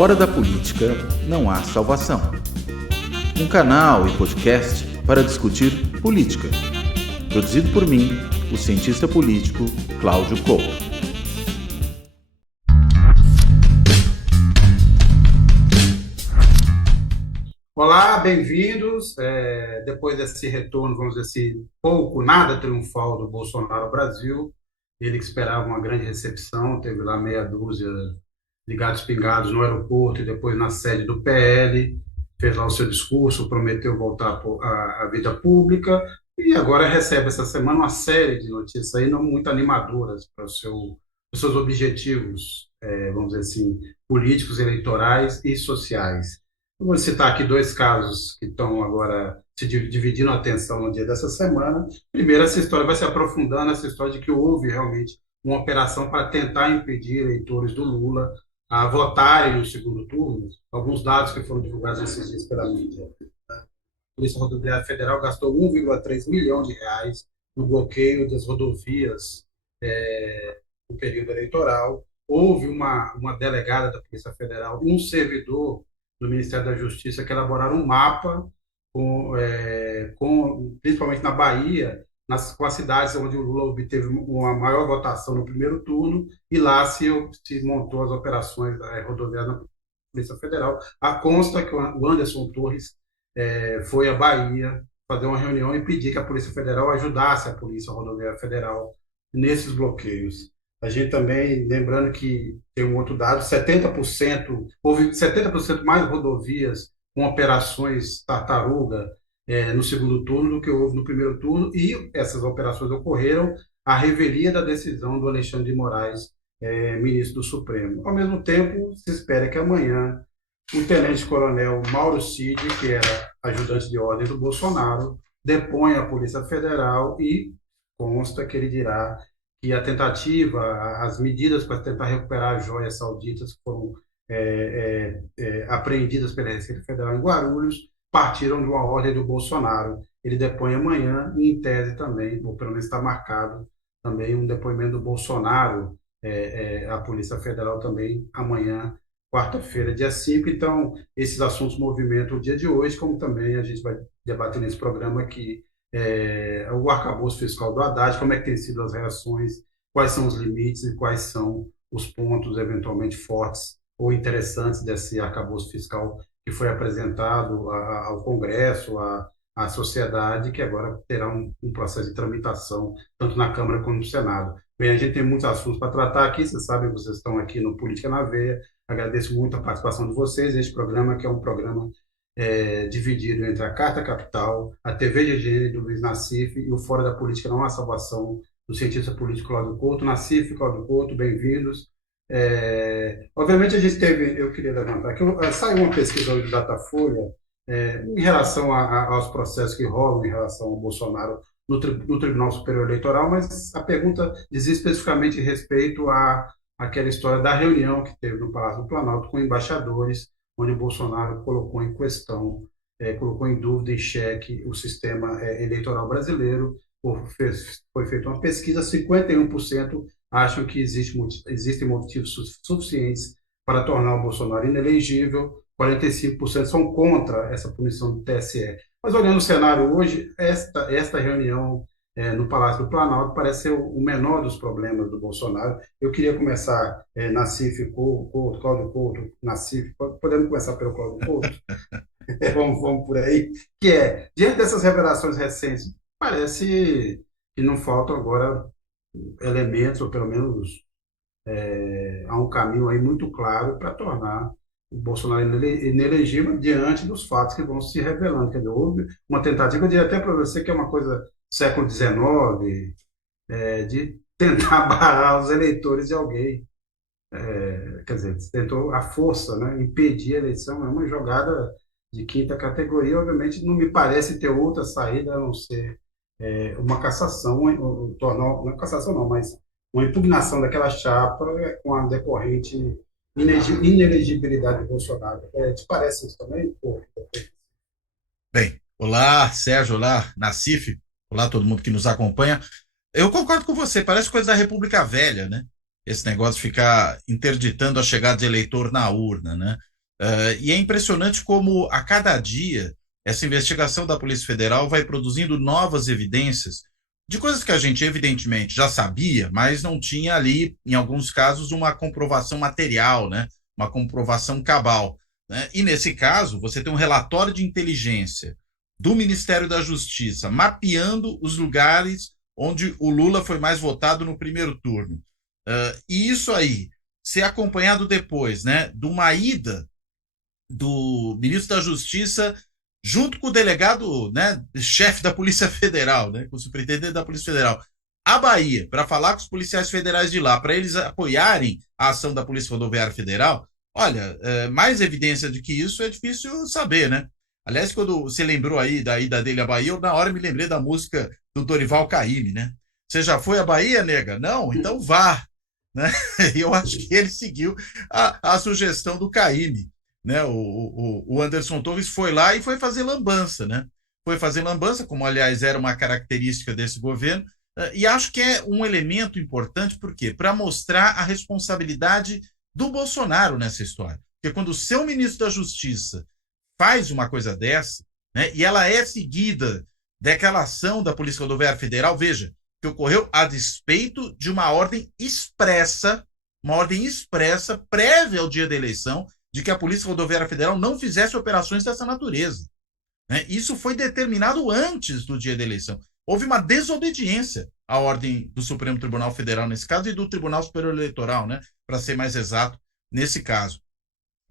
Fora da política não há salvação. Um canal e podcast para discutir política. Produzido por mim, o cientista político Cláudio Couto. Olá, bem-vindos. Depois desse retorno, vamos dizer assim, pouco, nada triunfal do Bolsonaro ao Brasil, ele que esperava uma grande recepção, teve lá meia dúzia de gatos pingados no aeroporto e depois na sede do PL, fez lá o seu discurso, prometeu voltar à vida pública e agora recebe essa semana uma série de notícias aí não muito animadoras para os seus objetivos, vamos dizer assim, políticos, eleitorais e sociais. Vou citar aqui dois casos que estão agora se dividindo a atenção no dia dessa semana. Primeiro, essa história vai se aprofundando, essa história de que houve realmente uma operação para tentar impedir eleitores do Lula a votarem no segundo turno. Alguns dados que foram divulgados esses dias pela mídia. A Polícia Rodoviária Federal gastou 1,3 milhão de reais no bloqueio das rodovias no período eleitoral. Houve uma delegada da Polícia Federal e um servidor do Ministério da Justiça que elaboraram um mapa, principalmente na Bahia, com as cidades onde o Lula obteve uma maior votação no primeiro turno, e lá se montou as operações rodoviárias da Polícia Federal. Consta que o Anderson Torres foi à Bahia fazer uma reunião e pedir que a Polícia Federal ajudasse a Polícia Rodoviária Federal nesses bloqueios. A gente também, lembrando que tem um outro dado, houve 70% mais rodovias com operações tartaruga no segundo turno do que houve no primeiro turno, e essas operações ocorreram à revelia da decisão do Alexandre de Moraes, ministro do Supremo. Ao mesmo tempo, se espera que amanhã o tenente-coronel Mauro Cid, que era ajudante de ordem do Bolsonaro, deponha a Polícia Federal e consta que ele dirá que a tentativa, as medidas para tentar recuperar as joias sauditas que foram apreendidas pela Receita Federal em Guarulhos partiram de uma ordem do Bolsonaro. Ele depõe amanhã e, em tese também, ou pelo menos está marcado também um depoimento do Bolsonaro à Polícia Federal também amanhã, quarta-feira, dia 5. Então, esses assuntos movimentam o dia de hoje, como também a gente vai debater nesse programa aqui o arcabouço fiscal do Haddad, como é que tem sido as reações, quais são os limites e quais são os pontos eventualmente fortes ou interessantes desse arcabouço fiscal que foi apresentado ao Congresso, à sociedade, que agora terá um processo de tramitação, tanto na Câmara como no Senado. Bem, a gente tem muitos assuntos para tratar aqui, vocês sabem, vocês estão aqui no Política na Veia, agradeço muito a participação de vocês, este programa que é um programa dividido entre a Carta Capital, a TV de Gênero do Luiz Nassif e o Fora da Política Não Há Salvação do cientista político Cláudio Couto. Nassif, Cláudio Couto, bem-vindos. Obviamente a gente teve, eu queria levantar aqui, saiu uma pesquisa hoje do Datafolha em relação aos processos que rolam em relação ao Bolsonaro no Tribunal Superior Eleitoral, mas a pergunta dizia especificamente respeito àquela história da reunião que teve no Palácio do Planalto com embaixadores, onde o Bolsonaro colocou em questão, colocou em dúvida, em xeque, o sistema eleitoral brasileiro. Foi feita uma pesquisa, 51% acham que existem motivos suficientes para tornar o Bolsonaro inelegível, 45% são contra essa punição do TSE. Mas olhando o cenário hoje, esta reunião no Palácio do Planalto parece ser o menor dos problemas do Bolsonaro. Eu queria começar, Nassif, Cláudio Couto, Nassif, podemos começar pelo Cláudio Couto? Vamos por aí. Diante dessas revelações recentes, parece que não faltam agora elementos, ou pelo menos há um caminho aí muito claro para tornar o Bolsonaro inelegível diante dos fatos que vão se revelando. Quer dizer, houve uma tentativa, eu diria até para você que é uma coisa século XIX, de tentar barrar os eleitores de alguém. Quer dizer, tentou a força, né, impedir a eleição, é uma jogada de quinta categoria. Obviamente não me parece ter outra saída a não ser uma cassação, não cassação não, mas uma impugnação daquela chapa com a decorrente inelegibilidade do Bolsonaro. Te parece isso também? Bem, olá Sérgio, olá Nassif, olá todo mundo que nos acompanha. Eu concordo com você, parece coisa da República Velha, né? Esse negócio de ficar interditando a chegada de eleitor na urna, né? E é impressionante como, a cada dia, essa investigação da Polícia Federal vai produzindo novas evidências de coisas que a gente, evidentemente, já sabia, mas não tinha ali, em alguns casos, uma comprovação material, né? Uma comprovação cabal. Né? E, nesse caso, você tem um relatório de inteligência do Ministério da Justiça mapeando os lugares onde o Lula foi mais votado no primeiro turno. E isso aí, ser acompanhado depois, né, de uma ida do ministro da Justiça junto com o delegado, né, chefe da Polícia Federal, né, com o superintendente da Polícia Federal, à Bahia, para falar com os policiais federais de lá, para eles apoiarem a ação da Polícia Rodoviária Federal. Olha, mais evidência de que isso é difícil saber, né? Aliás, quando você lembrou aí da ida dele à Bahia, eu na hora me lembrei da música do Dorival Caymmi, né? Você já foi à Bahia, nega? Não? Então vá. Né? E eu acho que ele seguiu a sugestão do Caymmi. Né? O Anderson Torres foi lá e foi fazer lambança, né? Foi fazer lambança, como aliás era uma característica desse governo, e acho que é um elemento importante, por quê? Para mostrar a responsabilidade do Bolsonaro nessa história. Porque quando o seu ministro da Justiça faz uma coisa dessa, né, e ela é seguida daquela ação da Polícia Rodoviária Federal, veja, que ocorreu a despeito de uma ordem expressa prévia ao dia da eleição, de que a Polícia Rodoviária Federal não fizesse operações dessa natureza. Né? Isso foi determinado antes do dia da eleição. Houve uma desobediência à ordem do Supremo Tribunal Federal, nesse caso, e do Tribunal Superior Eleitoral, né? Para ser mais exato, nesse caso.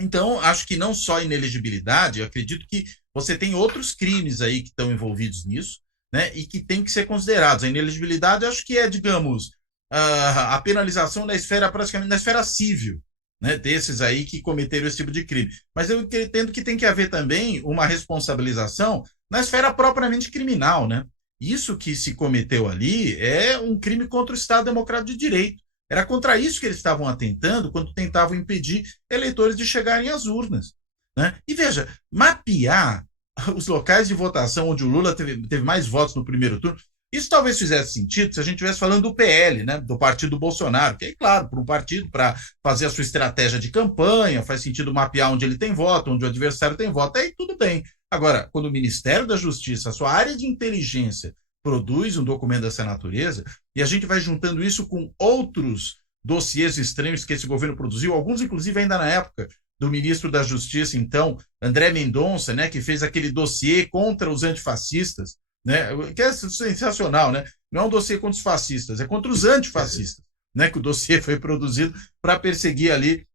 Então, acho que não só inelegibilidade, eu acredito que você tem outros crimes aí que estão envolvidos nisso, né? E que tem que ser considerados. A inelegibilidade, acho que é, digamos, a penalização na esfera, praticamente na esfera civil, né, desses aí que cometeram esse tipo de crime. Mas eu entendo que tem que haver também uma responsabilização na esfera propriamente criminal, né? Isso que se cometeu ali é um crime contra o Estado Democrático de Direito. Era contra isso que eles estavam atentando quando tentavam impedir eleitores de chegarem às urnas. Né? E veja, mapear os locais de votação onde o Lula teve mais votos no primeiro turno, isso talvez fizesse sentido se a gente estivesse falando do PL, né, do partido Bolsonaro, que é claro, para um partido, para fazer a sua estratégia de campanha, faz sentido mapear onde ele tem voto, onde o adversário tem voto, aí tudo bem. Agora, quando o Ministério da Justiça, a sua área de inteligência, produz um documento dessa natureza, e a gente vai juntando isso com outros dossiês estranhos que esse governo produziu, alguns inclusive ainda na época do ministro da Justiça, então, André Mendonça, né, que fez aquele dossiê contra os antifascistas, né, que é sensacional, né? Não é um dossiê contra os fascistas, é contra os antifascistas, né, que o dossiê foi produzido para perseguir ali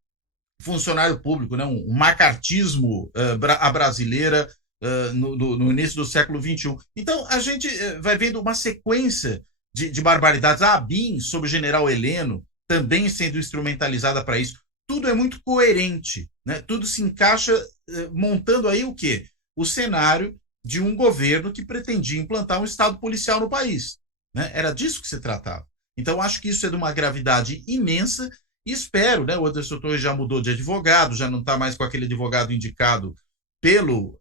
funcionário público, né, um macartismo à brasileira no início do século XXI. Então, a gente vai vendo uma sequência de barbaridades. A ABIN, sob o general Heleno, também sendo instrumentalizada para isso. Tudo é muito coerente, né? Tudo se encaixa montando aí o quê? O cenário de um governo que pretendia implantar um Estado policial no país. Né? Era disso que se tratava. Então, acho que isso é de uma gravidade imensa e espero, né? O Anderson Torres já mudou de advogado, já não está mais com aquele advogado indicado pelo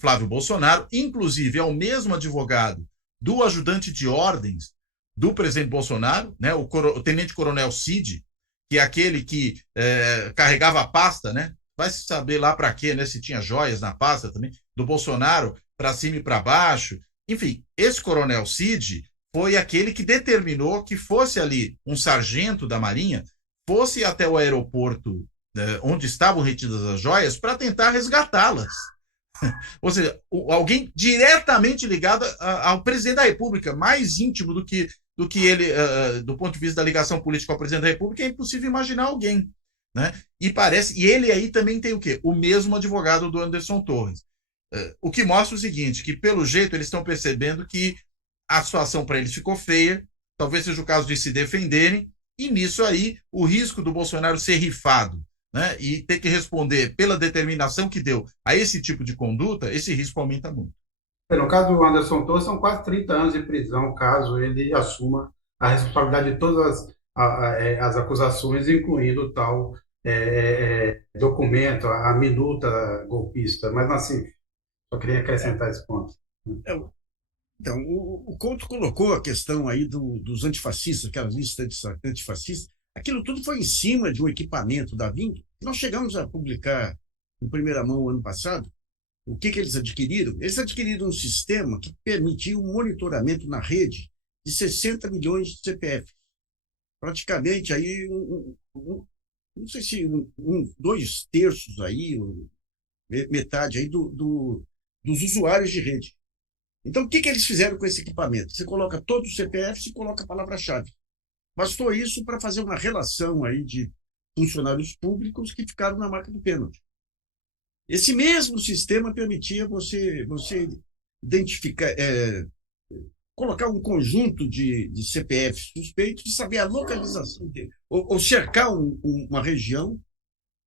Flávio Bolsonaro, inclusive é o mesmo advogado do ajudante de ordens do presidente Bolsonaro, né? O tenente-coronel Cid, que é aquele que carregava a pasta, né? Vai se saber lá para quê, né? Se tinha joias na pasta também, do Bolsonaro para cima e para baixo. Enfim, esse coronel Cid foi aquele que determinou que fosse ali um sargento da Marinha, fosse até o aeroporto onde estavam retidas as joias para tentar resgatá-las. Ou seja, alguém diretamente ligado ao presidente da República, mais íntimo do que ele, do ponto de vista da ligação política ao presidente da República, é impossível imaginar alguém. Né? E ele aí também tem o quê? O mesmo advogado do Anderson Torres. O que mostra o seguinte, que pelo jeito eles estão percebendo que a situação para eles ficou feia, talvez seja o caso de se defenderem, e nisso aí o risco do Bolsonaro ser rifado, né, e ter que responder pela determinação que deu a esse tipo de conduta, esse risco aumenta muito. No caso do Anderson Torres, são quase 30 anos de prisão, caso ele assuma a responsabilidade de todas as acusações, incluindo o tal documento, a minuta golpista. Mas, assim, só queria acrescentar esse ponto. Então, o Couto colocou a questão aí dos antifascistas, aquela lista de antifascistas. Aquilo tudo foi em cima de um equipamento da Vink. Nós chegamos a publicar em primeira mão ano passado. O que eles adquiriram? Eles adquiriram um sistema que permitia um monitoramento na rede de 60 milhões de CPF. Praticamente aí, não sei se dois terços aí, metade aí dos usuários de rede. Então, o que eles fizeram com esse equipamento? Você coloca todos os CPFs e coloca a palavra-chave. Bastou isso para fazer uma relação aí de funcionários públicos que ficaram na marca do pênalti. Esse mesmo sistema permitia você identificar, colocar um conjunto de CPFs suspeitos e saber a localização dele, ou cercar uma região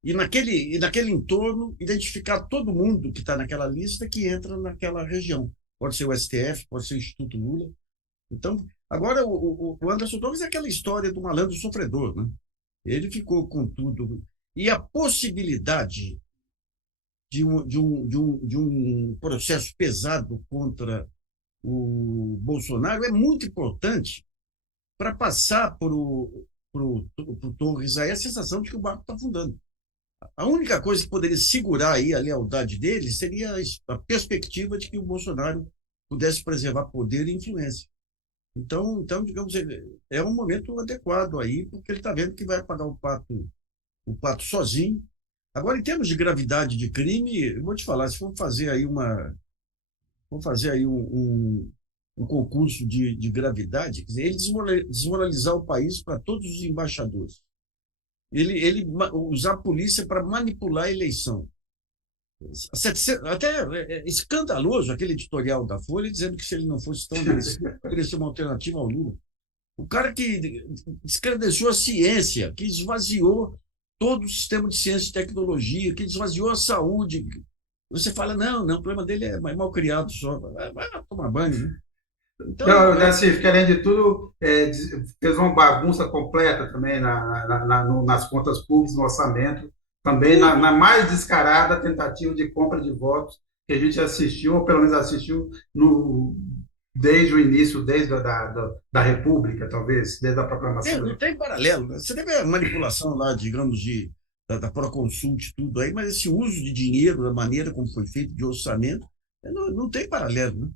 e naquele entorno identificar todo mundo que está naquela lista que entra naquela região. Pode ser o STF, pode ser o Instituto Lula. Então, agora o Anderson Torres é aquela história do malandro sofredor, né? Ele ficou com tudo. E a possibilidade de um processo pesado contra o Bolsonaro é muito importante para passar para o Torres aí a sensação de que o barco está afundando. A única coisa que poderia segurar aí a lealdade dele seria a perspectiva de que o Bolsonaro pudesse preservar poder e influência. Então, digamos, é um momento adequado aí, porque ele está vendo que vai pagar o pato sozinho. Agora, em termos de gravidade de crime, eu vou te falar, se for fazer aí um concurso de gravidade, quer dizer, ele desmoralizar o país para todos os embaixadores. Ele usar a polícia para manipular a eleição. Até é escandaloso aquele editorial da Folha dizendo que se ele não fosse tão agressivo, poderia ser uma alternativa ao Lula. O cara que descredenciou a ciência, que esvaziou todo o sistema de ciência e tecnologia, que esvaziou a saúde. Você fala, não, o problema dele é mal criado só. Vai tomar banho, né? Então, Nassif, além de tudo, fez uma bagunça completa também nas contas públicas, no orçamento, também na mais descarada tentativa de compra de votos que a gente assistiu, ou pelo menos assistiu desde o início, desde da República, talvez, desde a proclamação. Não tem paralelo. Você teve a manipulação lá, digamos, da Proconsult, tudo aí, mas esse uso de dinheiro, da maneira como foi feito, de orçamento, não tem paralelo, né?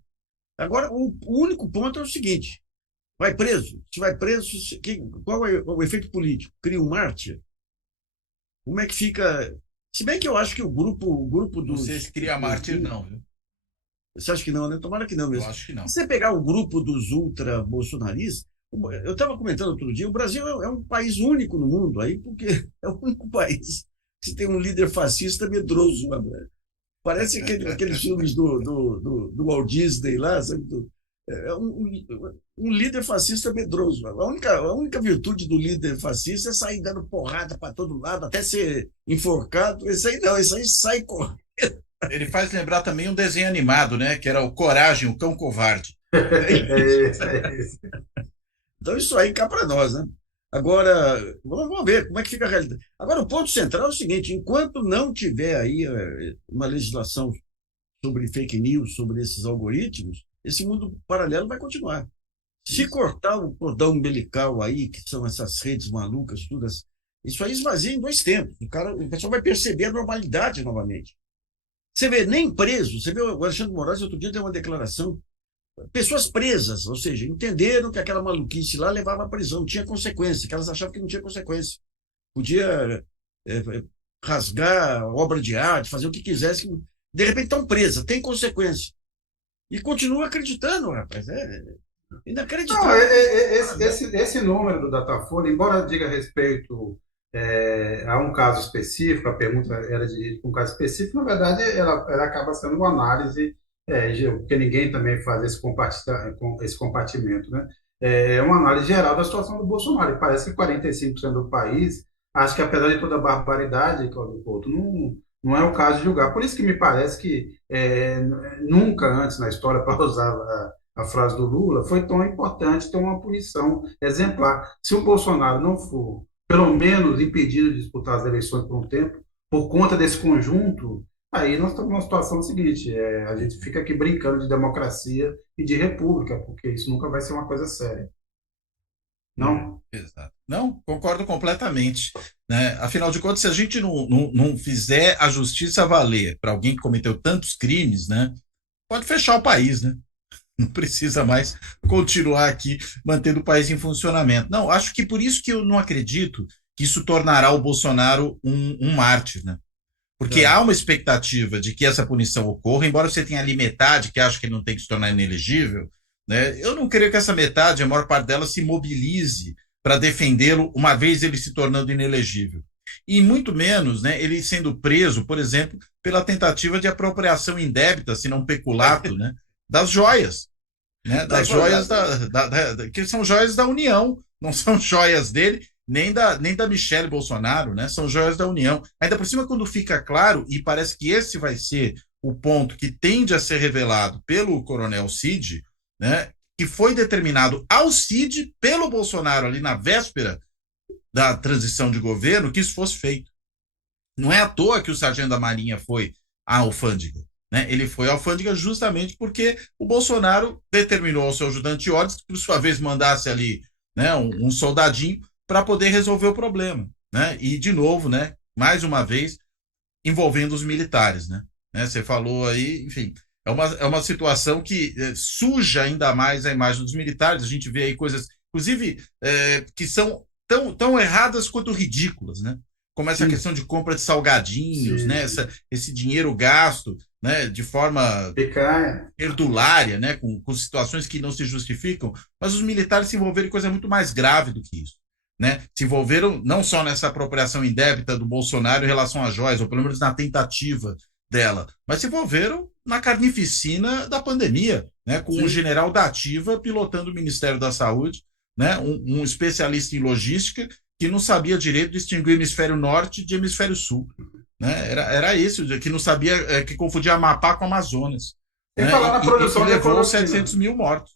Agora, o único ponto é o seguinte: vai preso? Se vai preso, qual é o efeito político? Cria um mártir? Como é que fica? Se bem que eu acho que o grupo dos... Não sei se cria mártir, não, viu? Você acha que não, né? Tomara que não mesmo. Eu acho que não. Se você pegar o grupo dos ultra-bolsonaristas, eu estava comentando outro dia, o Brasil é um país único no mundo, aí, porque é o único país que tem um líder fascista medroso. Parece aqueles filmes do Walt Disney lá, sabe? É um líder fascista medroso. A única virtude do líder fascista é sair dando porrada para todo lado, até ser enforcado. Esse aí não, esse aí sai correndo. Ele faz lembrar também um desenho animado, né? Que era o Coragem, o Cão Covarde. Então isso aí cá para nós, né? Agora, vamos ver como é que fica a realidade. Agora, o ponto central é o seguinte: enquanto não tiver aí uma legislação sobre fake news, sobre esses algoritmos, esse mundo paralelo vai continuar. Se cortar o cordão umbilical aí, que são essas redes malucas, todas, isso aí esvazia em 2 tempos. O pessoal vai perceber a normalidade novamente. Você vê, nem preso, você vê o Alexandre de Moraes outro dia deu uma declaração. Pessoas presas, ou seja, entenderam que aquela maluquice lá levava à prisão, tinha consequência, que elas achavam que não tinha consequência. Podia rasgar obra de arte, fazer o que quisesse, de repente estão presas, tem consequência. E continua acreditando, rapaz. É inacreditável. Não, esse número do Datafolha, embora diga respeito a um caso específico, a pergunta era dirigida para um caso específico, na verdade, ela acaba sendo uma análise, porque ninguém também faz esse compartimento, né? É uma análise geral da situação do Bolsonaro. E parece que 45% do país acha que, apesar de toda a barbaridade, Claudio Couto, não é o caso de julgar. Por isso que me parece que nunca antes na história, para usar a frase do Lula, foi tão importante ter uma punição exemplar. Se o Bolsonaro não for, pelo menos, impedido de disputar as eleições por um tempo, por conta desse conjunto, aí nós estamos numa situação seguinte: a gente fica aqui brincando de democracia e de república, porque isso nunca vai ser uma coisa séria. Não? Exato. Não, concordo completamente. Né? Afinal de contas, se a gente não fizer a justiça valer para alguém que cometeu tantos crimes, né, pode fechar o país, né? Não precisa mais continuar aqui mantendo o país em funcionamento. Não, acho que por isso que eu não acredito que isso tornará o Bolsonaro um mártir, né? Porque É. há uma expectativa de que essa punição ocorra, embora você tenha ali metade que acha que ele não tem que se tornar inelegível, né? Eu não creio que essa metade, a maior parte dela, se mobilize para defendê-lo uma vez ele se tornando inelegível. E muito menos, né, ele sendo preso, por exemplo, pela tentativa de apropriação indébita, se não peculato, né, das joias, né, das joias que são joias da União, não são joias dele, nem da Michelle Bolsonaro, né? São joias da União. Ainda por cima, quando fica claro, e parece que esse vai ser o ponto que tende a ser revelado pelo Coronel Cid, né? Que foi determinado ao Cid pelo Bolsonaro ali na véspera da transição de governo que isso fosse feito. Não é à toa que o sargento da Marinha foi à alfândega. Né? Ele foi à alfândega justamente porque o Bolsonaro determinou ao seu ajudante ordens que, por sua vez, mandasse ali, né, um soldadinho para poder resolver o problema. Né? E, de novo, né, mais uma vez, envolvendo os militares. Né? Você falou aí, enfim, é uma situação que suja ainda mais a imagem dos militares. A gente vê aí coisas, inclusive, que são tão erradas quanto ridículas, né? Como essa Sim, questão de compra de salgadinhos, sim, né? sim. Esse dinheiro gasto, né? De forma Fica, perdulária, né? Com situações que não se justificam, mas os militares se envolveram em coisa muito mais grave do que isso. Né? Se envolveram não só nessa apropriação indébita do Bolsonaro em relação às joias, ou pelo menos na tentativa dela, mas se envolveram na carnificina da pandemia, né? Com o sim. general da Ativa pilotando o Ministério da Saúde, né? Um especialista em logística que não sabia direito distinguir hemisfério norte de hemisfério sul. Né? Era isso, que não sabia, que confundia Amapá com Amazonas. Sem Né? falar na E produção de levou cloroquina. 700 mil mortos.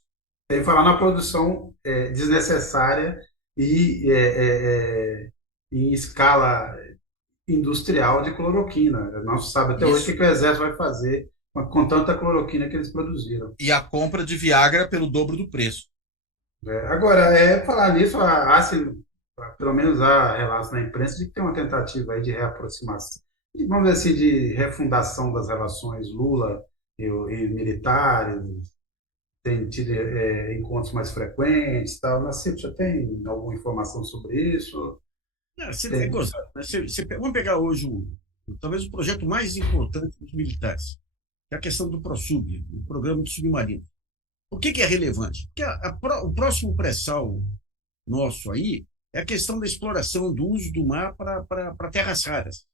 Sem falar na produção desnecessária e em escala industrial de cloroquina. Não se sabe até hoje o que Isso. que o Exército vai fazer com tanta cloroquina que eles produziram. E a compra de Viagra pelo dobro do preço. Agora, falar nisso, pelo menos há relatos na imprensa de que tem uma tentativa aí de reaproximação, vamos dizer assim, de refundação das relações Lula e militares, tem tido encontros mais frequentes, tal. Mas você já tem alguma informação sobre isso? Você vai Tem. gozar, né? Vamos pegar hoje talvez o projeto mais importante dos militares, que é a questão do ProSub, o programa de submarino. Por que é relevante? Porque o próximo pré-sal nosso aí é a questão da exploração do uso do mar para terras raras.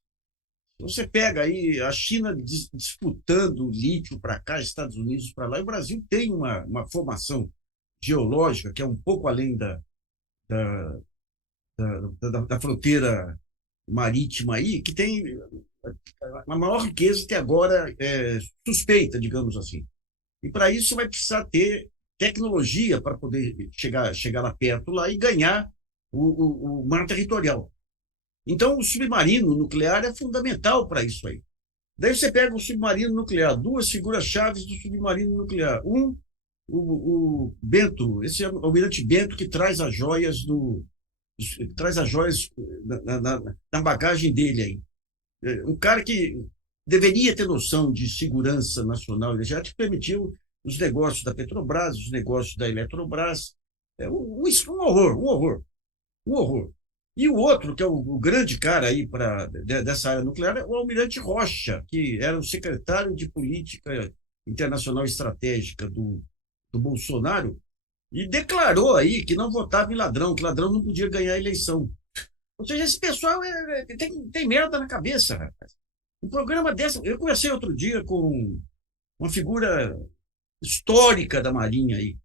Você pega aí a China disputando lítio para cá, Estados Unidos para lá, e o Brasil tem uma formação geológica que é um pouco além da, da fronteira marítima aí, que tem a maior riqueza que agora é suspeita, digamos assim. E para isso vai precisar ter tecnologia para poder chegar lá perto lá e ganhar o mar territorial. Então, o submarino nuclear é fundamental para isso aí. Daí você pega o submarino nuclear, duas figuras-chave do submarino nuclear. O Bento, esse é o almirante Bento que traz as joias na bagagem dele aí. Um cara que deveria ter noção de segurança nacional energética, permitiu os negócios da Petrobras, os negócios da Eletrobras. Um horror, um horror, um horror. E o outro, que é o grande cara aí dessa área nuclear, é o almirante Rocha, que era o secretário de Política Internacional Estratégica do Bolsonaro, e declarou aí que não votava em ladrão, que ladrão não podia ganhar a eleição. Ou seja, esse pessoal tem merda na cabeça, rapaz. Um programa dessa. Eu conversei outro dia com uma figura histórica da Marinha aí.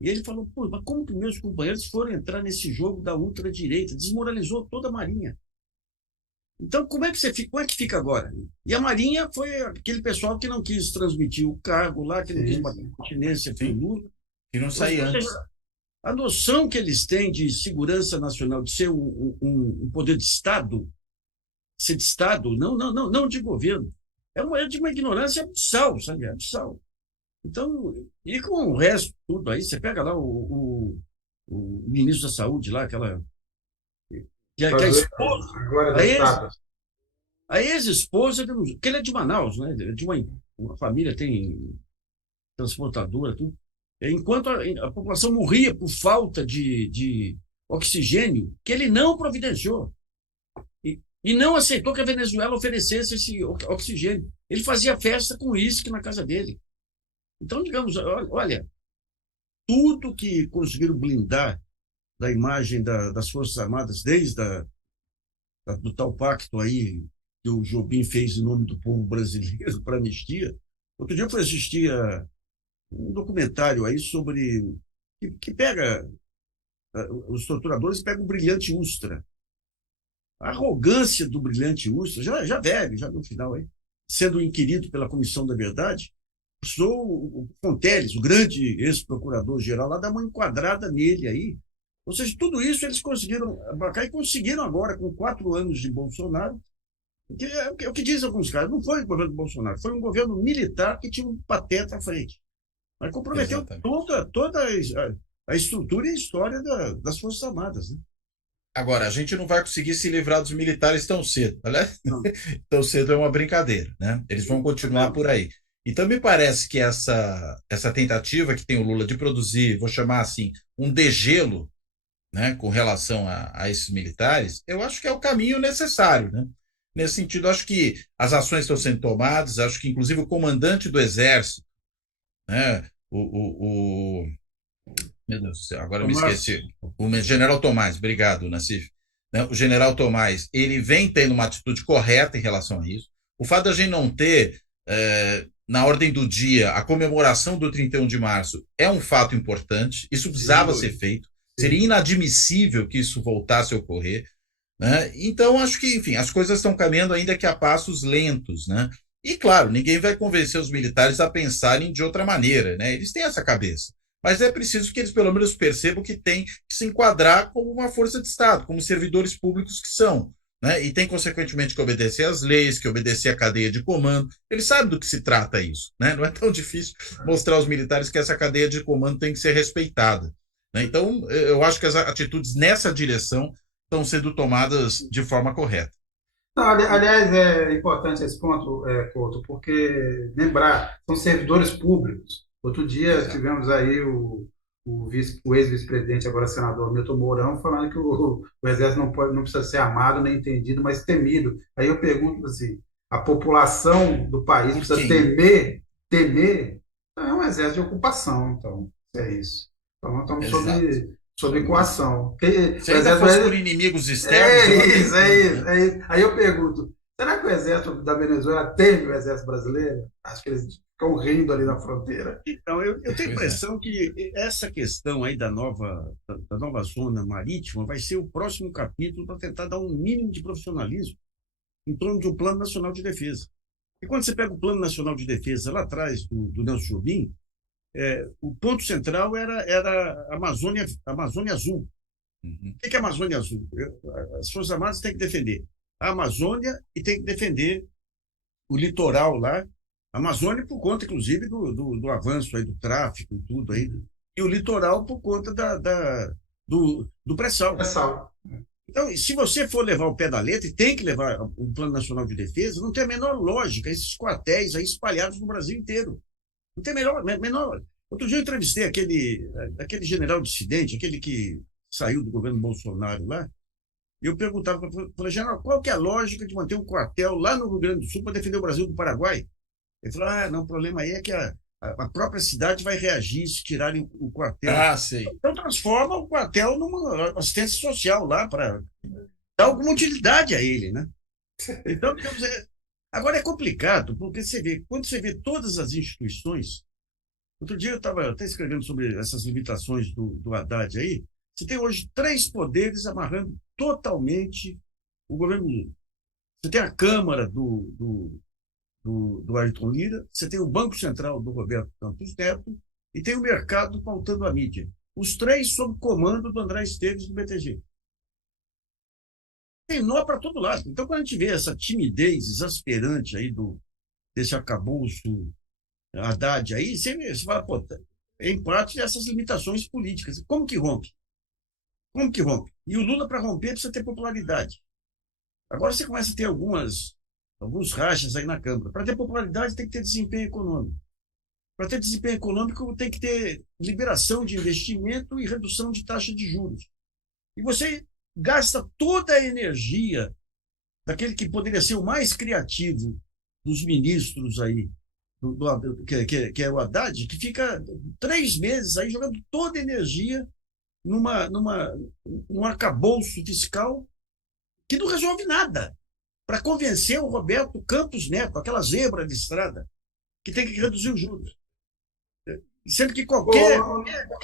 E ele falou: pô, mas como que meus companheiros foram entrar nesse jogo da ultradireita? Desmoralizou toda a Marinha. Então, como é que fica agora? E a Marinha foi aquele pessoal que não quis transmitir o cargo lá, que não quis Sim, bater sim. continência com o Sim. Lula. Que não Ou sai seja, antes. a noção que eles têm de segurança nacional, de ser um poder de Estado, ser de Estado, não de governo, é de uma ignorância abissal, sabe? Abissal. Então, e com o resto tudo aí, você pega lá o ministro da Saúde lá, que a Fazer esposa, agora a das ex, tapas. a ex-esposa, porque ele é de Manaus, né? É de uma família, tem transportadora, tudo. Enquanto a população morria por falta de oxigênio, que ele não providenciou. E não aceitou que a Venezuela oferecesse esse oxigênio. Ele fazia festa com uísque na casa dele. Então, digamos, olha, tudo que conseguiram blindar da imagem das Forças Armadas, desde do tal pacto aí que o Jobim fez em nome do povo brasileiro para a anistia. Outro dia eu fui assistir a um documentário aí sobre que pega os torturadores pegam o Brilhante Ustra. A arrogância do Brilhante Ustra, já velho, já no final aí, sendo inquirido pela Comissão da Verdade, o Fonteles, o grande ex-procurador-geral lá, dá uma enquadrada nele aí. Ou seja, tudo isso eles conseguiram abarcar e conseguiram agora, com 4 anos de Bolsonaro, que é o que dizem alguns caras, não foi o governo do Bolsonaro, foi um governo militar que tinha um pateta à frente. Mas comprometeu toda a estrutura e a história das Forças Armadas. Né? Agora, a gente não vai conseguir se livrar dos militares tão cedo. Aliás, tão cedo é uma brincadeira, né? Eles vão continuar por aí. Então, me parece que essa tentativa que tem o Lula de produzir, vou chamar assim, um degelo, né, com relação a esses militares, eu acho que é o caminho necessário, né? Nesse sentido, acho que as ações estão sendo tomadas, acho que inclusive o comandante do Exército, né, meu Deus do céu, agora eu me esqueci. O general Tomás, obrigado, Nassif. Né, o general Tomás, ele vem tendo uma atitude correta em relação a isso. O fato da gente não ter na ordem do dia a comemoração do 31 de março é um fato importante, isso precisava ser feito. Seria inadmissível que isso voltasse a ocorrer. Né? Então, acho que, enfim, as coisas estão caminhando ainda que a passos lentos. Né? E, claro, ninguém vai convencer os militares a pensarem de outra maneira. Né? Eles têm essa cabeça. Mas é preciso que eles, pelo menos, percebam que tem que se enquadrar como uma força de Estado, como servidores públicos que são. Né? E tem, consequentemente, que obedecer às leis, que obedecer à cadeia de comando. Eles sabem do que se trata isso. Né? Não é tão difícil mostrar aos militares que essa cadeia de comando tem que ser respeitada. Né? Então, eu acho que as atitudes nessa direção estão sendo tomadas de forma correta. Não, aliás, é importante esse ponto, Couto, porque lembrar, são servidores públicos. Outro dia tivemos aí o ex-vice-presidente, agora senador Milton Mourão, falando que o Exército não precisa ser amado nem entendido, mas temido. Aí eu pergunto assim, a população do país precisa temer, é um exército de ocupação, então, é isso. Então, nós estamos sob equação. Se ainda fosse por inimigos externos... É isso. Aí eu pergunto, será que o exército da Venezuela teme o exército brasileiro? Acho que eles ficam rindo ali na fronteira. Então, eu tenho a impressão que essa questão aí da nova zona marítima vai ser o próximo capítulo para tentar dar um mínimo de profissionalismo em torno de um Plano Nacional de Defesa. E quando você pega o Plano Nacional de Defesa lá atrás do Nelson Jobim, o ponto central era a Amazônia Azul. Uhum. O que é a Amazônia Azul? As Forças Armadas têm que defender a Amazônia e têm que defender o litoral lá. A Amazônia por conta, inclusive, do avanço aí do tráfico e tudo aí. E o litoral por conta do pré-sal. Então, se você for levar o pé da letra, e tem que levar o Plano Nacional de Defesa, não tem a menor lógica esses quartéis aí espalhados no Brasil inteiro. Não tem menor. Outro dia eu entrevistei aquele general dissidente, aquele que saiu do governo Bolsonaro lá, e eu perguntava, falei, general, qual que é a lógica de manter um quartel lá no Rio Grande do Sul para defender o Brasil do Paraguai? Ele falou, não, o problema aí é que a própria cidade vai reagir se tirarem o quartel. Sei. Então transforma o quartel numa assistência social lá para dar alguma utilidade a ele, né? Então, digamos, agora é complicado, porque quando você vê todas as instituições. Outro dia eu estava até escrevendo sobre essas limitações do Haddad aí. Você tem hoje 3 poderes amarrando totalmente o governo Lula. Você tem a Câmara do Ayrton Lira, você tem o Banco Central do Roberto Campos Neto e tem o mercado pautando a mídia. Os 3 sob comando do André Esteves do BTG. Tem nó para todo lado. Então, quando a gente vê essa timidez exasperante aí desse arcabouço Haddad aí, você fala, em parte, essas limitações políticas. Como que rompe? Como que rompe? E o Lula, para romper, precisa ter popularidade. Agora você começa a ter alguns rachas aí na Câmara. Para ter popularidade, tem que ter desempenho econômico. Para ter desempenho econômico, tem que ter liberação de investimento e redução de taxa de juros. E você gasta toda a energia daquele que poderia ser o mais criativo dos ministros aí, que é o Haddad, que fica 3 meses aí jogando toda a energia num arcabouço fiscal que não resolve nada, para convencer o Roberto Campos Neto, aquela zebra de estrada, que tem que reduzir os juros. Sendo que qualquer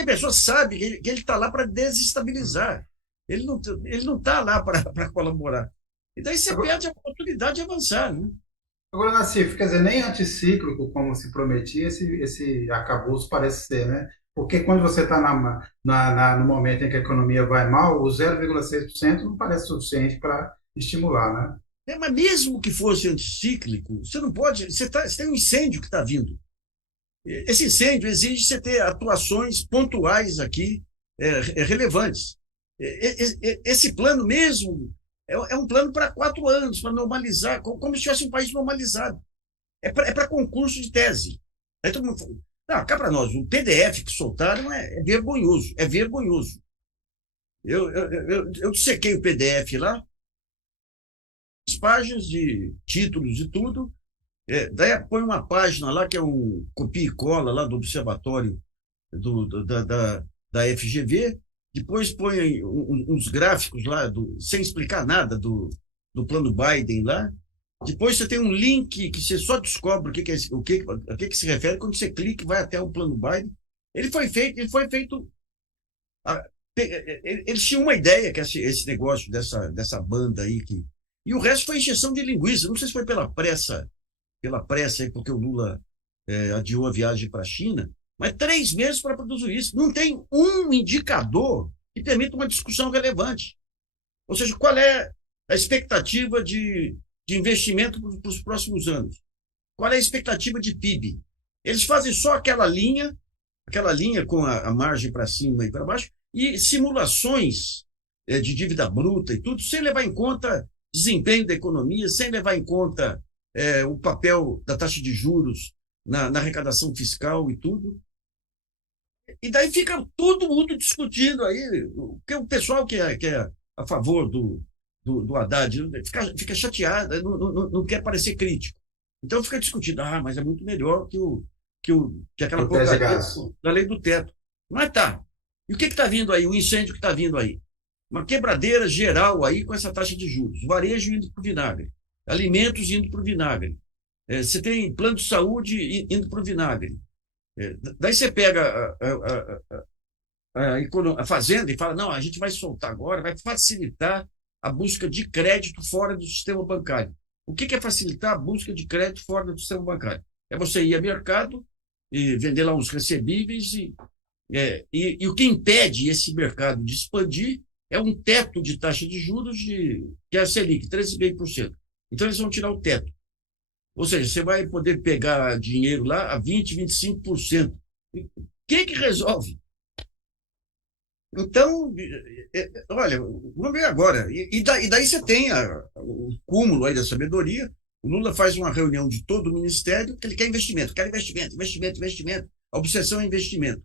pessoa sabe que ele está lá para desestabilizar. Ele não está lá para colaborar. E daí você perde a oportunidade de avançar. Né? Agora, Nassif, quer dizer, nem anticíclico, como se prometia, esse arcabouço parece ser, né? Porque quando você está no momento em que a economia vai mal, o 0,6% não parece suficiente para estimular, né? Mas mesmo que fosse anticíclico, você não pode. Você tem um incêndio que está vindo. Esse incêndio exige você ter atuações pontuais aqui, relevantes. Esse plano mesmo é um plano para 4 anos, para normalizar, como se tivesse um país normalizado. É para concurso de tese. Aí todo mundo fala, não, cá para nós, o PDF que soltaram é vergonhoso, é vergonhoso. Eu dissequei o PDF lá, as páginas de títulos e tudo, daí põe uma página lá que é um copia e cola lá do observatório da FGV, depois põe uns gráficos lá, sem explicar nada do plano Biden lá. Depois você tem um link que você só descobre o que se refere quando você clica e vai até o plano Biden. Ele foi feito. Eles tinham uma ideia que esse negócio dessa banda aí e o resto foi injeção de linguiça. Não sei se foi pela pressa aí, porque o Lula adiou a viagem para a China, mas 3 meses para produzir isso. Não tem um indicador que permita uma discussão relevante. Ou seja, qual é a expectativa de investimento para os próximos anos? Qual é a expectativa de PIB? Eles fazem só aquela linha com a margem para cima e para baixo, e simulações de dívida bruta e tudo, sem levar em conta desempenho da economia, sem levar em conta o papel da taxa de juros na arrecadação fiscal e tudo. E daí fica todo mundo discutindo aí, porque o pessoal que é a favor do Haddad fica chateado, não quer parecer crítico. Então fica discutindo, mas é muito melhor que aquela porcaria da lei do teto. Mas tá. E o que está vindo aí? O incêndio que está vindo aí? Uma quebradeira geral aí com essa taxa de juros. Varejo indo para o vinagre. Alimentos indo para o vinagre. Você tem plano de saúde indo para o vinagre. Daí você pega a fazenda e fala, não, a gente vai soltar agora, vai facilitar a busca de crédito fora do sistema bancário. O que é facilitar a busca de crédito fora do sistema bancário? É você ir ao mercado e vender lá uns recebíveis e o que impede esse mercado de expandir é um teto de taxa de juros que é a Selic, 13,5%. Então eles vão tirar o teto. Ou seja, você vai poder pegar dinheiro lá a 20%, 25%. Quem que resolve? Então, olha, vamos ver agora. E daí você tem o cúmulo aí da sabedoria. O Lula faz uma reunião de todo o ministério que ele quer investimento. A obsessão é investimento.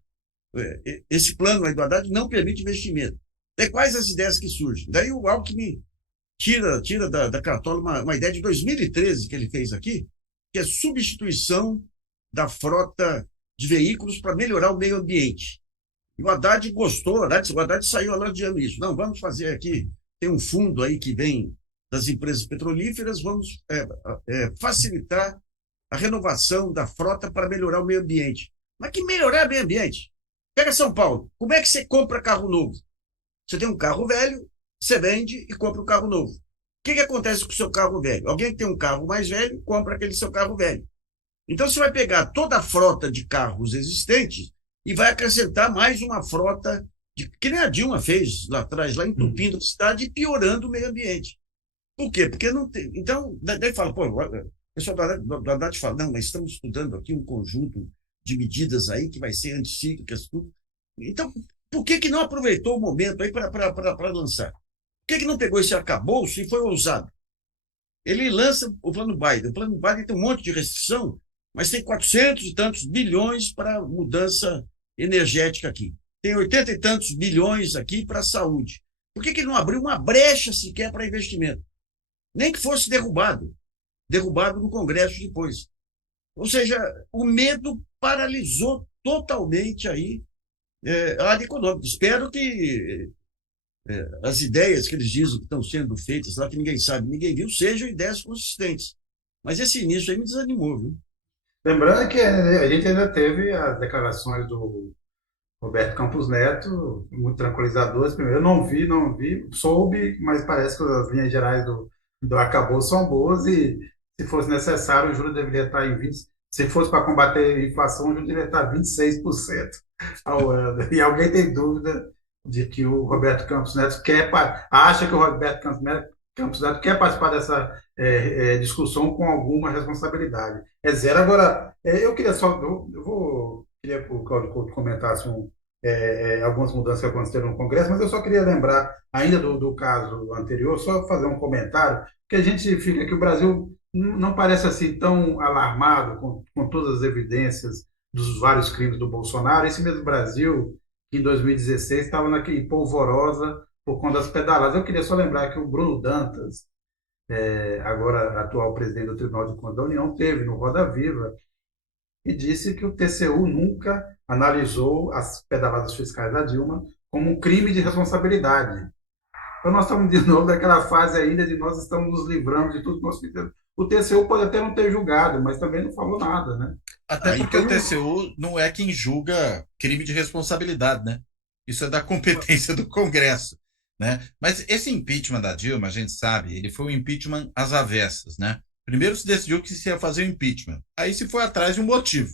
Esse plano aí do Haddad não permite investimento. Daí quais as ideias que surgem? Daí o Alckmin tira da cartola uma ideia de 2013 que ele fez aqui, que é substituição da frota de veículos para melhorar o meio ambiente. E o Haddad gostou, o Haddad saiu alardeando isso. Não, vamos fazer aqui, tem um fundo aí que vem das empresas petrolíferas, vamos facilitar a renovação da frota para melhorar o meio ambiente. Mas que melhorar o meio ambiente? Pega São Paulo, como é que você compra carro novo? Você tem um carro velho, você vende e compra um carro novo. O que acontece com o seu carro velho? Alguém que tem um carro mais velho, compra aquele seu carro velho. Então você vai pegar toda a frota de carros existentes e vai acrescentar mais uma frota, que nem a Dilma fez lá atrás, lá entupindo a cidade e piorando o meio ambiente. Por quê? Porque não tem. Então, daí fala, o pessoal do Haddad fala, não, mas estamos estudando aqui um conjunto de medidas aí que vai ser anticíclicas, tudo. Então, Por que não aproveitou o momento aí para lançar? Por que não pegou esse arcabouço e foi ousado? Ele lança o plano Biden. O plano Biden tem um monte de restrição, mas tem 400 e tantos bilhões para mudança energética aqui. Tem 80 e tantos bilhões aqui para a saúde. Por que não abriu uma brecha sequer para investimento? Nem que fosse derrubado no Congresso depois. Ou seja, o medo paralisou totalmente aí a área econômica. Espero que as ideias que eles dizem que estão sendo feitas lá, que ninguém sabe, ninguém viu, sejam ideias consistentes. Mas esse início aí me desanimou, viu? Lembrando que a gente ainda teve as declarações do Roberto Campos Neto, muito tranquilizadoras. Primeiro, eu não vi, soube, mas parece que as linhas gerais do arcabouço são boas e, se fosse necessário, o juro deveria estar em 20%. Se fosse para combater a inflação, o juro deveria estar 26% ao ano. E alguém tem dúvida de que o Roberto Campos Neto acha que o Roberto Campos Neto quer participar dessa discussão com alguma responsabilidade. É zero. Agora, eu queria só, queria que o Claudio comentasse algumas mudanças que aconteceram no Congresso, mas eu só queria lembrar, ainda do caso anterior, só fazer um comentário, que a gente fica que o Brasil não parece assim tão alarmado com todas as evidências dos vários crimes do Bolsonaro. Esse mesmo Brasil, que em 2016 estava naquele polvorosa por conta das pedaladas. Eu queria só lembrar que o Bruno Dantas, agora atual presidente do Tribunal de Contas da União, teve no Roda Viva e disse que o TCU nunca analisou as pedaladas fiscais da Dilma como um crime de responsabilidade. Então, nós estamos de novo naquela fase ainda de nós estamos nos livrando de tudo que nós fizemos. O TCU pode até não ter julgado, mas também não falou nada, né? Até porque o TCU não é quem julga crime de responsabilidade, né? Isso é da competência do Congresso, né? Mas esse impeachment da Dilma, a gente sabe, ele foi um impeachment às avessas, né? Primeiro se decidiu que se ia fazer o impeachment, aí se foi atrás de um motivo,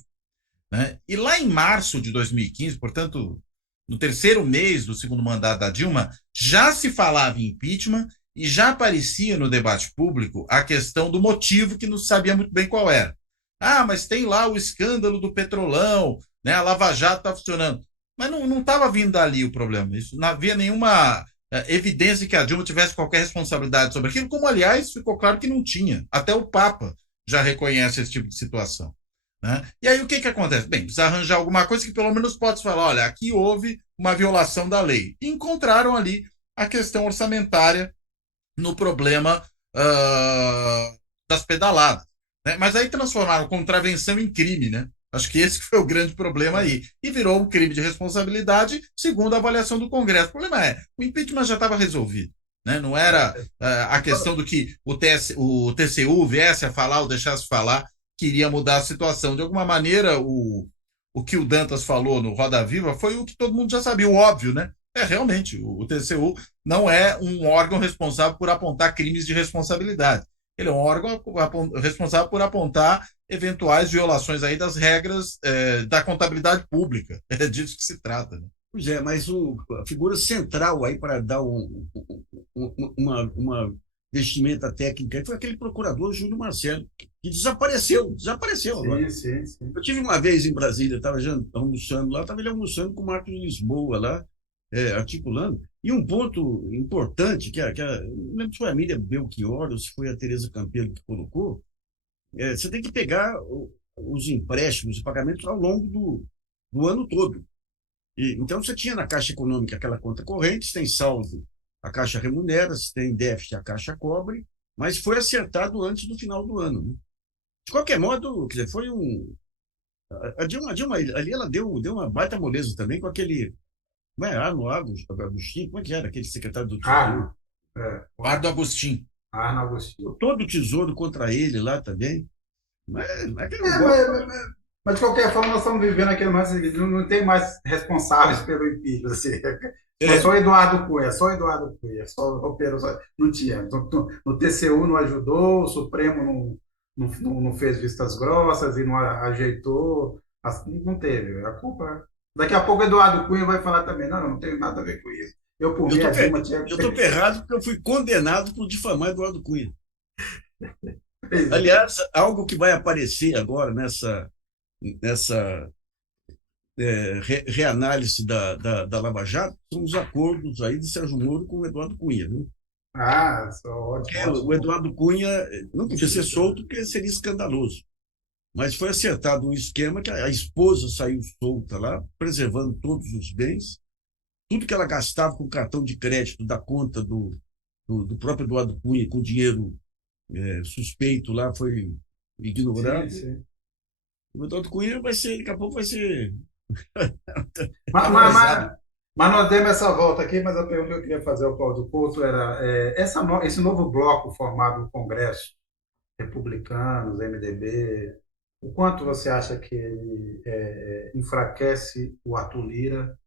né? E lá em março de 2015, portanto, no terceiro mês do segundo mandato da Dilma, já se falava em impeachment e já aparecia no debate público a questão do motivo que não sabia muito bem qual era. Ah, mas tem lá o escândalo do Petrolão, né? A Lava Jato está funcionando. Mas não estava vindo dali o problema. Isso não havia nenhuma evidência que a Dilma tivesse qualquer responsabilidade sobre aquilo, como, aliás, ficou claro que não tinha. Até o Papa já reconhece esse tipo de situação, né? E aí o que acontece? Bem, precisa arranjar alguma coisa que pelo menos possa falar, olha, aqui houve uma violação da lei. E encontraram ali a questão orçamentária no problema das pedaladas, né? Mas aí transformaram contravenção em crime, né? Acho que esse foi o grande problema aí. E virou um crime de responsabilidade, segundo a avaliação do Congresso. O problema o impeachment já estava resolvido, né? Não era a questão do que o TCU viesse a falar ou deixasse falar que iria mudar a situação. De alguma maneira, o que o Dantas falou no Roda Viva foi o que todo mundo já sabia, o óbvio, né? Realmente, o TCU não é um órgão responsável por apontar crimes de responsabilidade. Ele é um órgão responsável por apontar eventuais violações aí das regras da contabilidade pública. É disso que se trata, né? Pois é, mas a figura central aí para dar uma vestimenta técnica foi aquele procurador Júlio Marcelo, que desapareceu agora. Sim. Eu tive uma vez em Brasília, estava almoçando lá, estava ele almoçando com o Marcos Lisboa lá, articulando. E um ponto importante, não lembro se foi a Miriam Belchior ou se foi a Tereza Campelo que colocou, você tem que pegar os empréstimos e pagamentos ao longo do ano todo. Então, você tinha na Caixa Econômica aquela conta corrente, se tem saldo, a Caixa remunera, se tem déficit, a Caixa cobre, mas foi acertado antes do final do ano, né? De qualquer modo, quer dizer, foi a Dilma ali ela deu uma baita moleza também com aquele. Não é Arno Agostinho? Como é que era aquele secretário do Tesouro? Ardo Agostinho. Arno Agostinho. Todo o tesouro contra ele lá também. Mas de qualquer forma, nós estamos vivendo aquele mais. Não tem mais responsáveis pelo impeachment. Assim. Só Eduardo Cunha, só o Pedro, não tinha. No TCU não ajudou, o Supremo não fez vistas grossas e não ajeitou. Não teve. A culpa. Daqui a pouco o Eduardo Cunha vai falar também. Não tenho nada a ver com isso. Eu estou ferrado porque eu fui condenado por difamar Eduardo Cunha. Aliás, algo que vai aparecer agora nesse reanálise da Lava Jato são os acordos aí de Sérgio Moro com o Eduardo Cunha, viu? Ah, ótimo, Porque o ótimo. Eduardo Cunha não podia ser solto porque seria escandaloso. Mas foi acertado um esquema que a esposa saiu solta lá, preservando todos os bens. Tudo que ela gastava com cartão de crédito da conta do próprio Eduardo Cunha, com dinheiro suspeito lá, foi ignorado. Sim, sim. O Eduardo Cunha vai ser, daqui a pouco vai ser Mas, mas, canonizado. mas nós demos essa volta aqui, mas a pergunta que eu queria fazer ao Cláudio Couto era esse novo bloco formado no Congresso, republicanos, MDB, o quanto você acha que ele enfraquece o Arthur Lira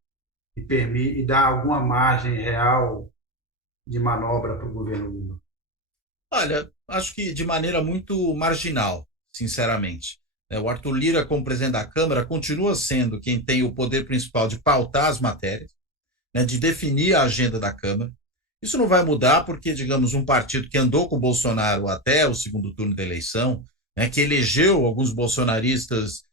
e permite e dá alguma margem real de manobra para o governo Lula? Olha, acho que de maneira muito marginal, sinceramente. O Arthur Lira, como presidente da Câmara, continua sendo quem tem o poder principal de pautar as matérias, né, de definir a agenda da Câmara. Isso não vai mudar porque, digamos, um partido que andou com o Bolsonaro até o segundo turno da eleição, né, que elegeu alguns bolsonaristas,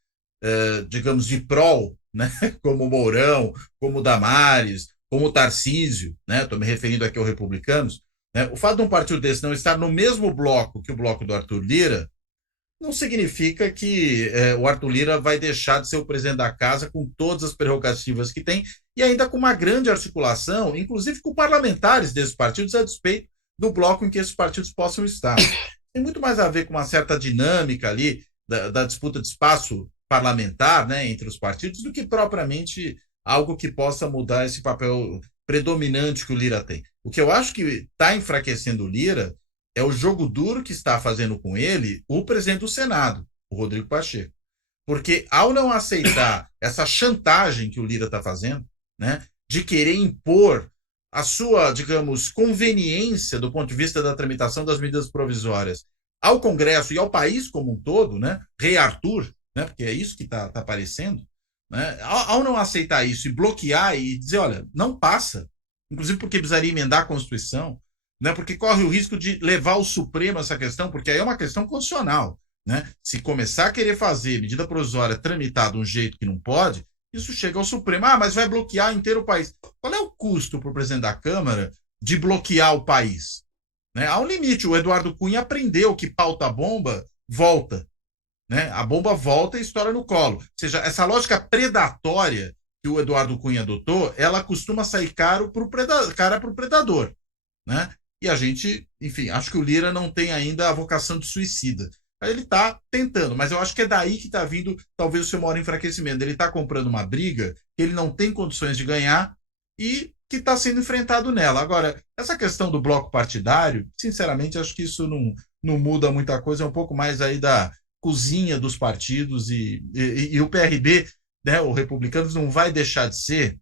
digamos, de prol, né, como o Mourão, como o Damares, como o Tarcísio, né, estou me referindo aqui aos republicanos, né, o fato de um partido desse não estar no mesmo bloco que o bloco do Arthur Lira não significa que o Arthur Lira vai deixar de ser o presidente da casa com todas as prerrogativas que tem e ainda com uma grande articulação, inclusive com parlamentares desses partidos, a despeito do bloco em que esses partidos possam estar. Tem muito mais a ver com uma certa dinâmica ali da disputa de espaço parlamentar, né, entre os partidos do que propriamente algo que possa mudar esse papel predominante que o Lira tem. O que eu acho que está enfraquecendo o Lira é o jogo duro que está fazendo com ele o presidente do Senado, o Rodrigo Pacheco. Porque ao não aceitar essa chantagem que o Lira está fazendo, né, de querer impor a sua, digamos, conveniência do ponto de vista da tramitação das medidas provisórias ao Congresso e ao país como um todo, né, Rei Arthur, né, porque é isso que está aparecendo, né, ao não aceitar isso e bloquear e dizer, olha, não passa, inclusive porque precisaria emendar a Constituição, né, porque corre o risco de levar o Supremo a essa questão, porque aí é uma questão constitucional. Né? Se começar a querer fazer medida provisória tramitar de um jeito que não pode, isso chega ao Supremo. Ah, mas vai bloquear inteiro o país. Qual é o custo para o presidente da Câmara de bloquear o país? Né? Há um limite. O Eduardo Cunha aprendeu que pauta a bomba, volta. Né? A bomba volta e estoura no colo. Ou seja, essa lógica predatória que o Eduardo Cunha adotou, ela costuma sair cara para o predador. Né? E a gente, enfim, acho que o Lira não tem ainda a vocação de suicida. Ele está tentando, mas eu acho que é daí que está vindo talvez o seu maior enfraquecimento. Ele está comprando uma briga que ele não tem condições de ganhar e que está sendo enfrentado nela. Agora, essa questão do bloco partidário, sinceramente, acho que isso não muda muita coisa, é um pouco mais aí da cozinha dos partidos e o PRB, né, o Republicanos, não vai deixar de ser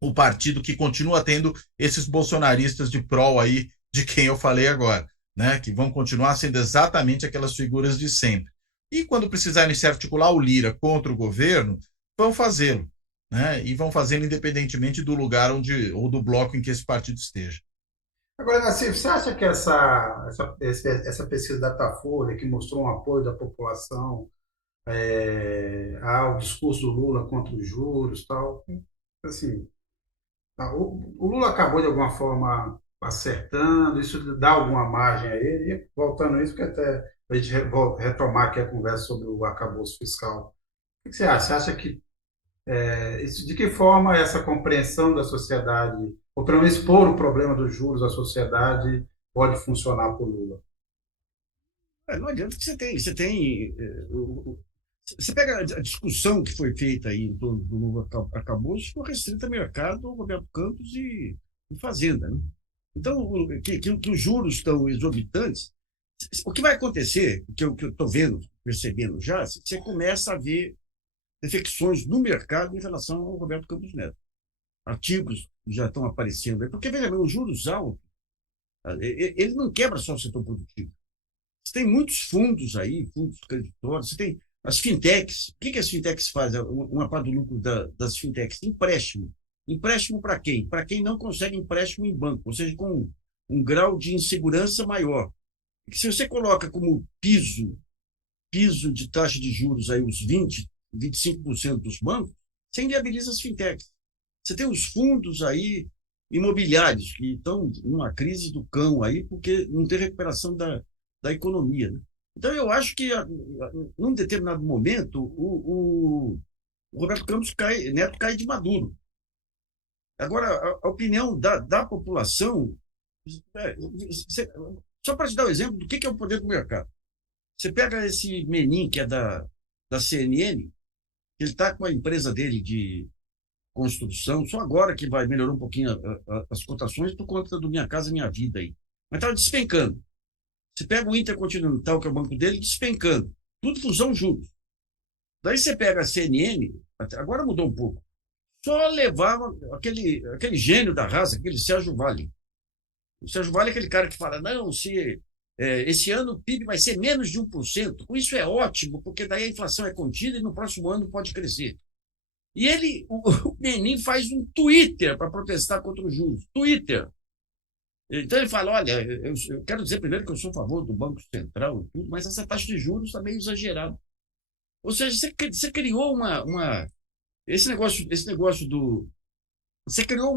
o partido que continua tendo esses bolsonaristas de prol aí de quem eu falei agora. Né, que vão continuar sendo exatamente aquelas figuras de sempre. E quando precisarem se articular o Lira contra o governo, vão fazê-lo. Né, e vão fazê-lo independentemente do lugar ou do bloco em que esse partido esteja. Agora, Nassif, você acha que essa pesquisa da Datafolha, que mostrou um apoio da população ao discurso do Lula contra os juros, tal, assim, o Lula acabou de alguma forma acertando, isso dá alguma margem a ele, e voltando a isso, que até a gente retomar aqui a conversa sobre o arcabouço fiscal. O que você acha? Você acha que de que forma essa compreensão da sociedade, ou pelo menos expor o problema dos juros à sociedade, pode funcionar para o Lula? Não adianta que você pega a discussão que foi feita aí em torno do Lula arcabouço, ficou restrita a mercado, Roberto Campos e Fazenda, né? Então, que os juros estão exorbitantes, o que vai acontecer, que eu estou vendo, percebendo já, você começa a ver defecções no mercado em relação ao Roberto Campos Neto. Artigos já estão aparecendo aí, porque, veja bem, os juros altos, ele não quebra só o setor produtivo. Você tem muitos fundos aí, fundos creditórios, você tem as fintechs. O que as fintechs fazem? Uma parte do lucro das fintechs? Empréstimo. Empréstimo para quem? Para quem não consegue empréstimo em banco, ou seja, com um grau de insegurança maior. Se você coloca como piso de taxa de juros aí os 25% dos bancos, você inviabiliza as fintechs. Você tem os fundos aí imobiliários que estão numa crise do cão aí, porque não tem recuperação da economia, né? Então, eu acho que, num determinado momento, o Roberto Campos Neto cai de maduro. Agora, a opinião da população, é, só para te dar o exemplo do que é o poder do mercado. Você pega esse Menin, que é da CNN, ele está com a empresa dele de construção, só agora que vai melhorar um pouquinho as cotações por conta do Minha Casa Minha Vida aí. Mas estava despencando. Você pega o Intercontinental, que é o banco dele, despencando. Tudo fusão juros. Daí você pega a CNN, agora mudou um pouco. Só levava aquele gênio da raça, aquele Sérgio Vale. O Sérgio Vale é aquele cara que fala, não, se esse ano o PIB vai ser menos de 1%. Com isso é ótimo, porque daí a inflação é contida e no próximo ano pode crescer. E o Menin faz um Twitter para protestar contra os juros. Twitter. Então ele fala, olha, eu quero dizer primeiro que eu sou a favor do Banco Central, mas essa taxa de juros está meio exagerada. Ou seja, você criou esse negócio do... Você criou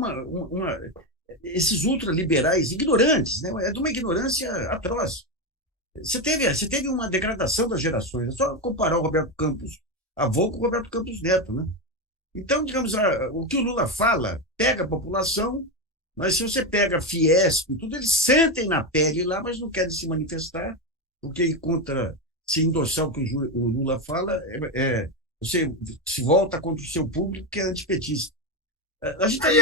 esses ultraliberais ignorantes, né? É de uma ignorância atroz. Você teve uma degradação das gerações. É só comparar o Roberto Campos avô com o Roberto Campos Neto, né? Então, digamos, o que o Lula fala pega a população, mas se você pega a Fiesp e tudo, eles sentem na pele lá, mas não querem se manifestar, porque se endossar o que o Lula fala, você se volta contra o seu público, que é antipetista. A gente Aí,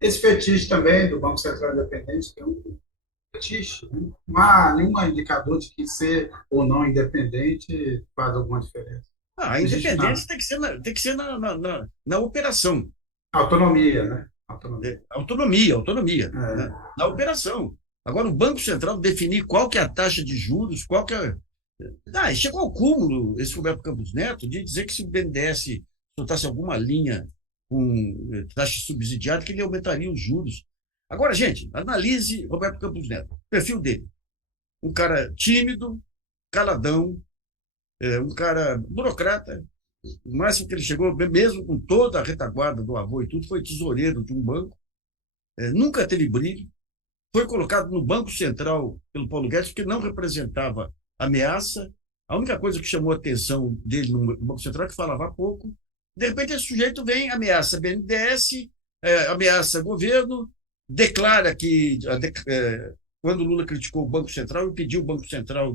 esse fetiche também do Banco Central Independente, que é um fetiche, né? Não há nenhum indicador de que ser ou não independente faz alguma diferença. A Não existe nada. independência tem que ser na operação. Autonomia, né? Autonomia. Autonomia, né? Na operação. Agora, o Banco Central definir qual que é a taxa de juros, qual que é... chegou ao cúmulo, esse Roberto Campos Neto, de dizer que se o BNDES soltasse alguma linha com taxa subsidiada, que ele aumentaria os juros. Agora, gente, analise Roberto Campos Neto, o perfil dele. Um cara tímido, caladão, um cara burocrata. O máximo que ele chegou, mesmo com toda a retaguarda do avô e tudo, foi tesoureiro de um banco. Nunca teve brilho. Foi colocado no Banco Central pelo Paulo Guedes, porque não representava ameaça. A única coisa que chamou a atenção dele no Banco Central é que falava pouco. De repente, esse sujeito vem, ameaça BNDES, ameaça governo, declara que, quando o Lula criticou o Banco Central, impediu o Banco Central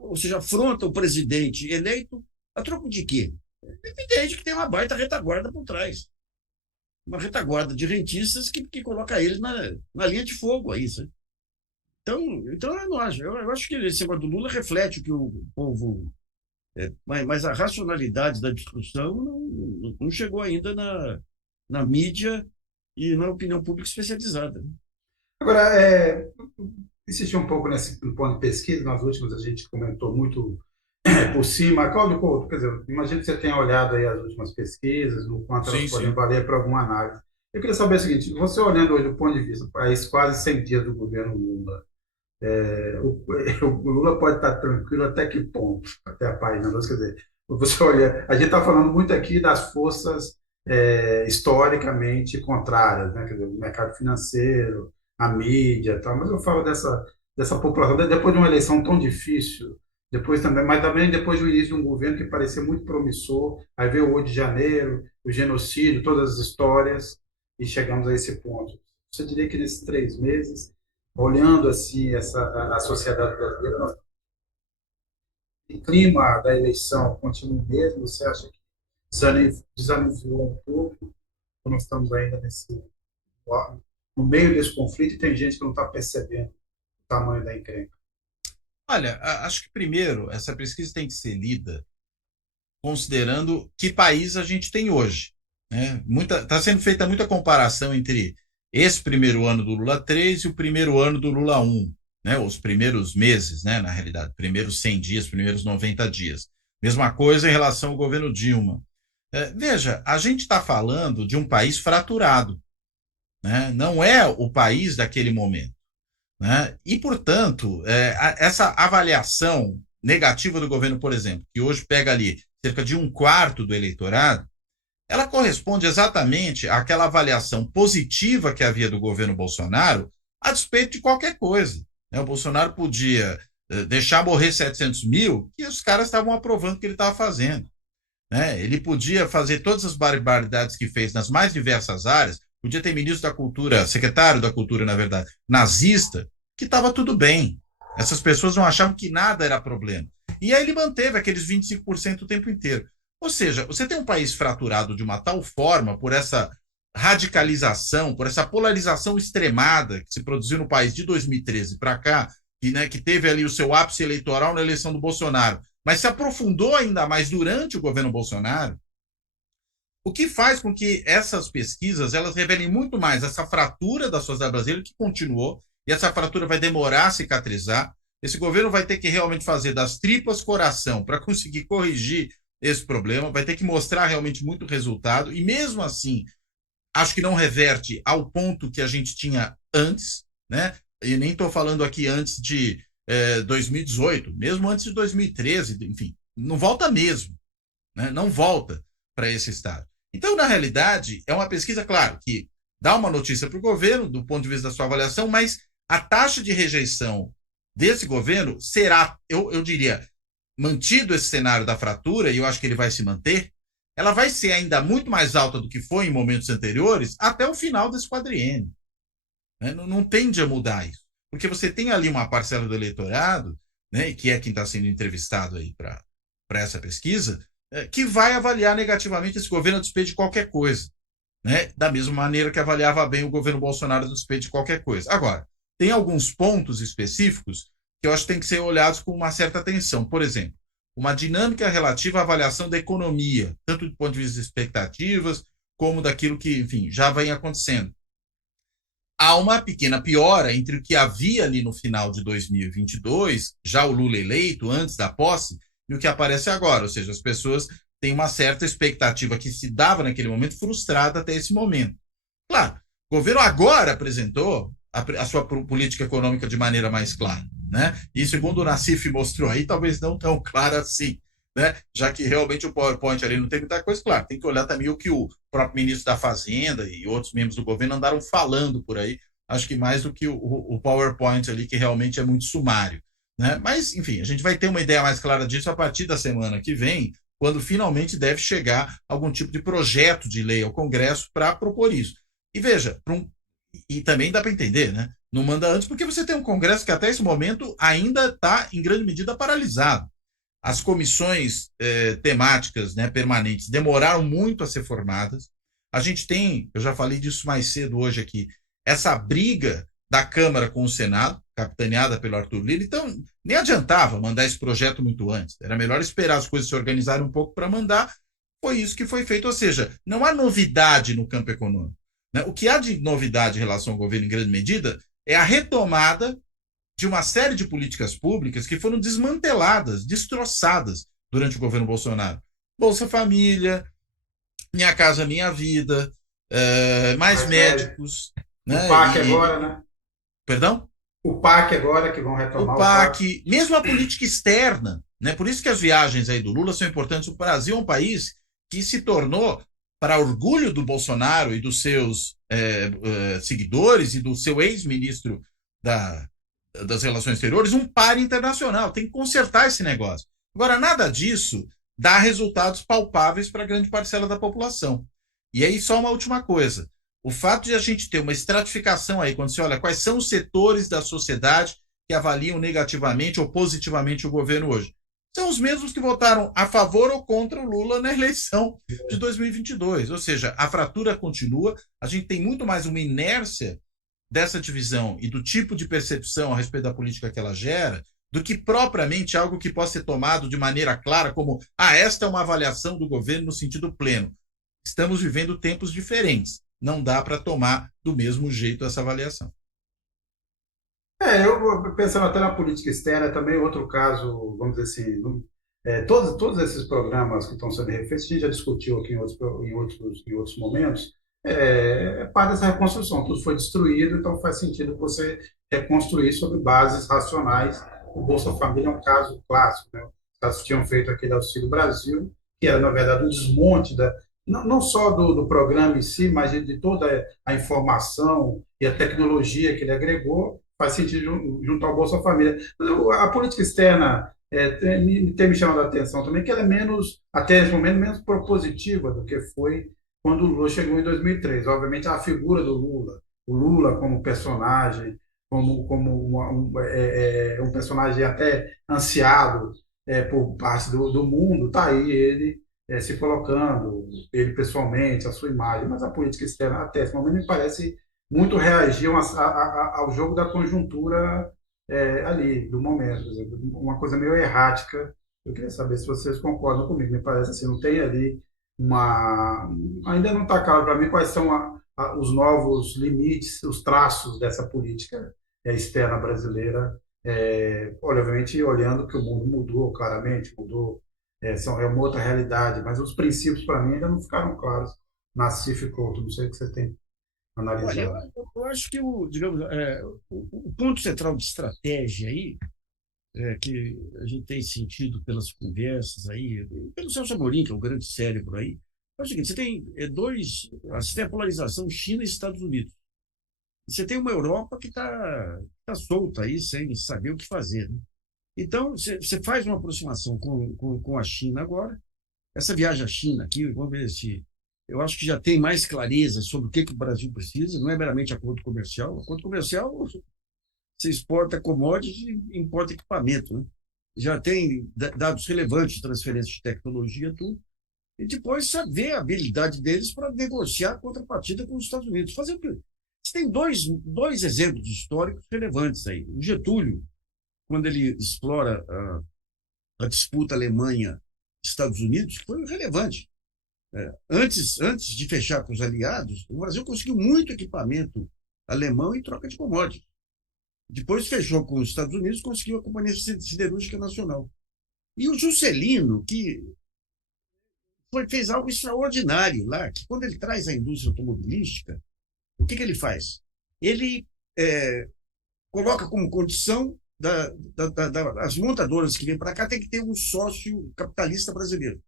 ou seja, afronta o presidente eleito, a troco de quê? É evidente que tem uma baita retaguarda por trás. Uma retaguarda de rentistas que coloca ele na linha de fogo aí, sabe? Então eu não acho. Eu acho que esse negócio do Lula reflete o que o povo... mas a racionalidade da discussão não chegou ainda na mídia e na opinião pública especializada. Agora, insistir um pouco nesse ponto de pesquisa, nas últimas a gente comentou muito por cima. Cláudio Couto, quer dizer, imagino que você tenha olhado aí as últimas pesquisas, no quanto elas podem valer para alguma análise. Eu queria saber o seguinte, você olhando hoje do ponto de vista, país quase 100 dias do governo Lula, o Lula pode estar tranquilo até que ponto? Até a página 2, quer dizer, você olha, a gente está falando muito aqui das forças historicamente contrárias, né? Quer dizer, o mercado financeiro, a mídia e tal, mas eu falo dessa população, depois de uma eleição tão difícil, mas também depois do início de um governo que parecia muito promissor, aí veio o 8 de janeiro, o genocídio, todas as histórias, e chegamos a esse ponto. Você diria que nesses 3 meses, olhando assim a sociedade brasileira, o clima da eleição continua o mesmo? Você acha que desanuviou um pouco? Ou nós estamos ainda no meio desse conflito e tem gente que não está percebendo o tamanho da encrenca? Olha, acho que primeiro essa pesquisa tem que ser lida considerando que país a gente tem hoje, né? Está sendo feita muita comparação entre esse primeiro ano do Lula 3 e o primeiro ano do Lula 1, né? Os primeiros meses, né? Na realidade, primeiros 100 dias, primeiros 90 dias. Mesma coisa em relação ao governo Dilma. Veja, a gente está falando de um país fraturado, né? Não é o país daquele momento, né? E, portanto, essa avaliação negativa do governo, por exemplo, que hoje pega ali cerca de um quarto do eleitorado, ela corresponde exatamente àquela avaliação positiva que havia do governo Bolsonaro a despeito de qualquer coisa. O Bolsonaro podia deixar morrer 700 mil, que os caras estavam aprovando o que ele estava fazendo. Ele podia fazer todas as barbaridades que fez nas mais diversas áreas, podia ter ministro da cultura, secretário da cultura, na verdade, nazista, que estava tudo bem. Essas pessoas não achavam que nada era problema. E aí ele manteve aqueles 25% o tempo inteiro. Ou seja, você tem um país fraturado de uma tal forma por essa radicalização, por essa polarização extremada que se produziu no país de 2013 para cá, que teve ali o seu ápice eleitoral na eleição do Bolsonaro, mas se aprofundou ainda mais durante o governo Bolsonaro, o que faz com que essas pesquisas elas revelem muito mais essa fratura da sociedade brasileira que continuou, e essa fratura vai demorar a cicatrizar. Esse governo vai ter que realmente fazer das tripas coração para conseguir corrigir esse problema, vai ter que mostrar realmente muito resultado, e mesmo assim, acho que não reverte ao ponto que a gente tinha antes, E nem estou falando aqui antes de 2018, mesmo antes de 2013, enfim, não volta mesmo, Não volta para esse estado. Então, na realidade, é uma pesquisa, claro, que dá uma notícia para o governo, do ponto de vista da sua avaliação, mas a taxa de rejeição desse governo será, eu diria, mantido esse cenário da fratura, e eu acho que ele vai se manter, ela vai ser ainda muito mais alta do que foi em momentos anteriores até o final desse quadriênio. Não tende a mudar isso. Porque você tem ali uma parcela do eleitorado, que é quem está sendo entrevistado aí para essa pesquisa, que vai avaliar negativamente esse governo a despeito de qualquer coisa. Da mesma maneira que avaliava bem o governo Bolsonaro a despeito de qualquer coisa. Agora, tem alguns pontos específicos que eu acho que tem que ser olhados com uma certa atenção. Por exemplo, uma dinâmica relativa à avaliação da economia, tanto do ponto de vista de expectativas, como daquilo que, enfim, já vem acontecendo. Há uma pequena piora entre o que havia ali no final de 2022, já o Lula eleito, antes da posse, e o que aparece agora. Ou seja, as pessoas têm uma certa expectativa que se dava naquele momento frustrada até esse momento. Claro, o governo agora apresentou a sua política econômica de maneira mais clara, E segundo o Nassif mostrou aí, talvez não tão clara assim, Já que realmente o PowerPoint ali não tem muita coisa, claro, tem que olhar também o que o próprio ministro da Fazenda e outros membros do governo andaram falando por aí, acho que mais do que o PowerPoint ali, que realmente é muito sumário, Mas, enfim, a gente vai ter uma ideia mais clara disso a partir da semana que vem, quando finalmente deve chegar algum tipo de projeto de lei ao Congresso para propor isso. E veja, e também dá para entender, Não manda antes, porque você tem um Congresso que até esse momento ainda está, em grande medida, paralisado. As comissões temáticas permanentes demoraram muito a ser formadas. A gente tem, eu já falei disso mais cedo hoje aqui, essa briga da Câmara com o Senado, capitaneada pelo Arthur Lira. Então, nem adiantava mandar esse projeto muito antes. Era melhor esperar as coisas se organizarem um pouco para mandar. Foi isso que foi feito. Ou seja, não há novidade no campo econômico. O que há de novidade em relação ao governo, em grande medida, é a retomada de uma série de políticas públicas que foram desmanteladas, destroçadas durante o governo Bolsonaro. Bolsa Família, Minha Casa Minha Vida, mais médicos. O PAC agora, Perdão? O PAC agora, que vão retomar o PAC. Mesmo a política externa. Por isso que as viagens aí do Lula são importantes. O Brasil é um país que se tornou, para orgulho do Bolsonaro e dos seus seguidores e do seu ex-ministro das Relações Exteriores, um par internacional. Tem que consertar esse negócio. Agora, nada disso dá resultados palpáveis para grande parcela da população. E aí, só uma última coisa. O fato de a gente ter uma estratificação aí, quando você olha quais são os setores da sociedade que avaliam negativamente ou positivamente o governo hoje, são os mesmos que votaram a favor ou contra o Lula na eleição de 2022. Ou seja, a fratura continua, a gente tem muito mais uma inércia dessa divisão e do tipo de percepção a respeito da política que ela gera, do que propriamente algo que possa ser tomado de maneira clara como, esta é uma avaliação do governo no sentido pleno. Estamos vivendo tempos diferentes. Não dá para tomar do mesmo jeito essa avaliação. Eu pensando até na política externa, também outro caso, vamos dizer assim, todos esses programas que estão sendo refeitos, a gente já discutiu aqui em outros momentos, parte dessa reconstrução, tudo foi destruído, então faz sentido você reconstruir sobre bases racionais. O Bolsa Família é um caso clássico, Os casos tinham feito aquele Auxílio Brasil, que era, na verdade, um desmonte não só do programa em si, mas de toda a informação e a tecnologia que ele agregou, faz sentido juntar o Bolsa Família. A política externa tem me chamado a atenção também, que ela é menos, até esse momento, menos propositiva do que foi quando o Lula chegou em 2003. Obviamente, a figura do Lula, o Lula como personagem, como um personagem até ansiado por parte do mundo, está aí ele se colocando, ele pessoalmente, a sua imagem, mas a política externa até esse momento me parece muito reagir ao jogo da conjuntura ali, do momento, quer dizer, uma coisa meio errática. Eu queria saber se vocês concordam comigo, me parece assim, não tem ali uma... Ainda não está claro para mim quais são os novos limites, os traços dessa política externa brasileira, obviamente olhando que o mundo mudou claramente, mudou, é uma outra realidade, mas os princípios para mim ainda não ficaram claros. Nassif e Couto, não sei o que você tem Olha, analisado. eu acho que digamos, o ponto central de estratégia aí, que a gente tem sentido pelas conversas aí, pelo Celso Amorim, que é o grande cérebro aí, é o seguinte: você tem você tem a polarização China e Estados Unidos. Você tem uma Europa que tá solta aí, sem saber o que fazer, né? Então, você faz uma aproximação com a China agora. Essa viagem à China aqui, vamos ver se. Eu acho que já tem mais clareza sobre o que o Brasil precisa, não é meramente acordo comercial. Acordo comercial, você exporta commodities e importa equipamento, né? Já tem dados relevantes de transferência de tecnologia, tudo. E depois saber a habilidade deles para negociar a contrapartida com os Estados Unidos. Fazer o quê? Você tem dois exemplos históricos relevantes aí. O Getúlio, quando ele explora a disputa Alemanha-Estados Unidos, que foi relevante. Antes de fechar com os aliados, o Brasil conseguiu muito equipamento alemão em troca de commodities. Depois fechou com os Estados Unidos, conseguiu a Companhia Siderúrgica Nacional. E o Juscelino, que fez algo extraordinário lá, que quando ele traz a indústria automobilística, o que ele faz? Ele coloca como condição as montadoras que vêm para cá tem que ter um sócio capitalista brasileiro.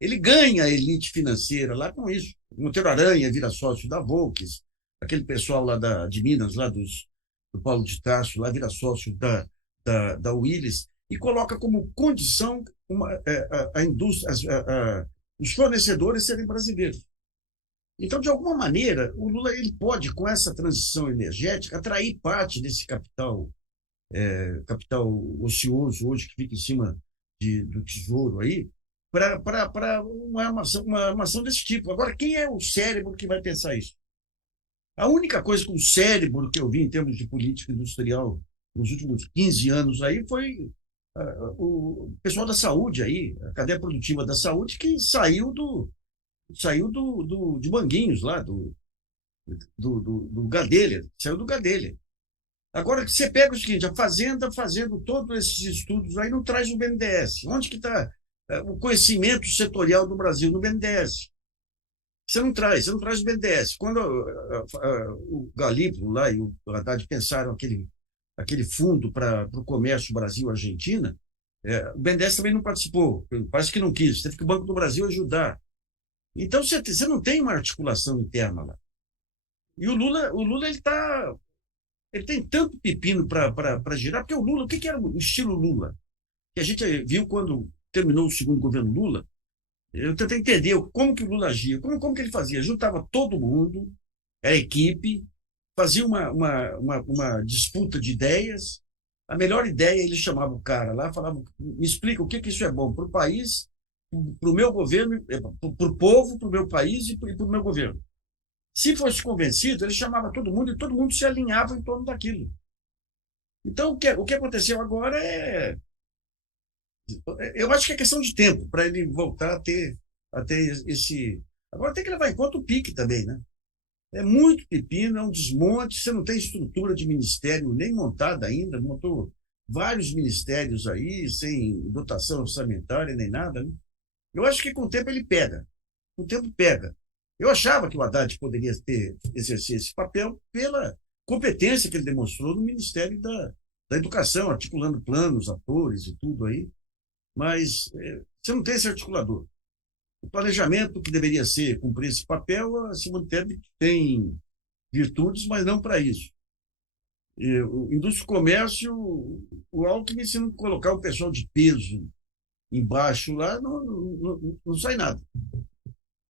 Ele ganha a elite financeira lá com isso. O Monteiro Aranha vira sócio da Volks, aquele pessoal lá de Minas, lá do Paulo de Tarso, lá vira sócio da Willis, e coloca como condição a indústria, os fornecedores serem brasileiros. Então, de alguma maneira, o Lula ele pode, com essa transição energética, atrair parte desse capital ocioso hoje que fica em cima do tesouro aí, para uma ação desse tipo. Agora, quem é o cérebro que vai pensar isso? A única coisa com o cérebro que eu vi em termos de política industrial nos últimos 15 anos aí foi o pessoal da saúde aí, a cadeia produtiva da saúde, que saiu de Manguinhos lá, do Gadelha, saiu do Gadelha. Agora, você pega o seguinte: a Fazenda fazendo todos esses estudos aí não traz o BNDES. Onde que está o conhecimento setorial do Brasil? No BNDES. Você não traz o BNDES. Quando o Galípolo lá e o Haddad pensaram aquele fundo para o comércio Brasil-Argentina, o BNDES também não participou, parece que não quis, teve que o Banco do Brasil ajudar. Então, você não tem uma articulação interna lá. E o Lula ele tem tanto pepino para girar, porque o Lula, o que era o estilo Lula? Que a gente viu quando terminou o segundo governo Lula. Eu tentei entender como que o Lula agia, como que ele fazia. Juntava todo mundo, a equipe, fazia uma disputa de ideias. A melhor ideia, ele chamava o cara lá, falava: me explica o que isso é bom para o país, para o meu governo, para o povo, para o meu país e para o meu governo. Se fosse convencido, ele chamava todo mundo e todo mundo se alinhava em torno daquilo. Então, o que aconteceu agora eu acho que é questão de tempo para ele voltar a ter esse. Agora tem que levar em conta o pique também, né? É muito pepino, é um desmonte, você não tem estrutura de ministério nem montada ainda, montou vários ministérios aí, sem dotação orçamentária nem nada, né? Eu acho que com o tempo ele pega. Com o tempo pega. Eu achava que o Haddad poderia exercer esse papel pela competência que ele demonstrou no Ministério da Educação, articulando planos, atores e tudo aí. Mas você não tem esse articulador. O planejamento que deveria cumprir esse papel, a Simone Tebet tem virtudes, mas não para isso. E o indústria e comércio, o Alckmin, se não colocar o pessoal de peso embaixo lá, não sai nada.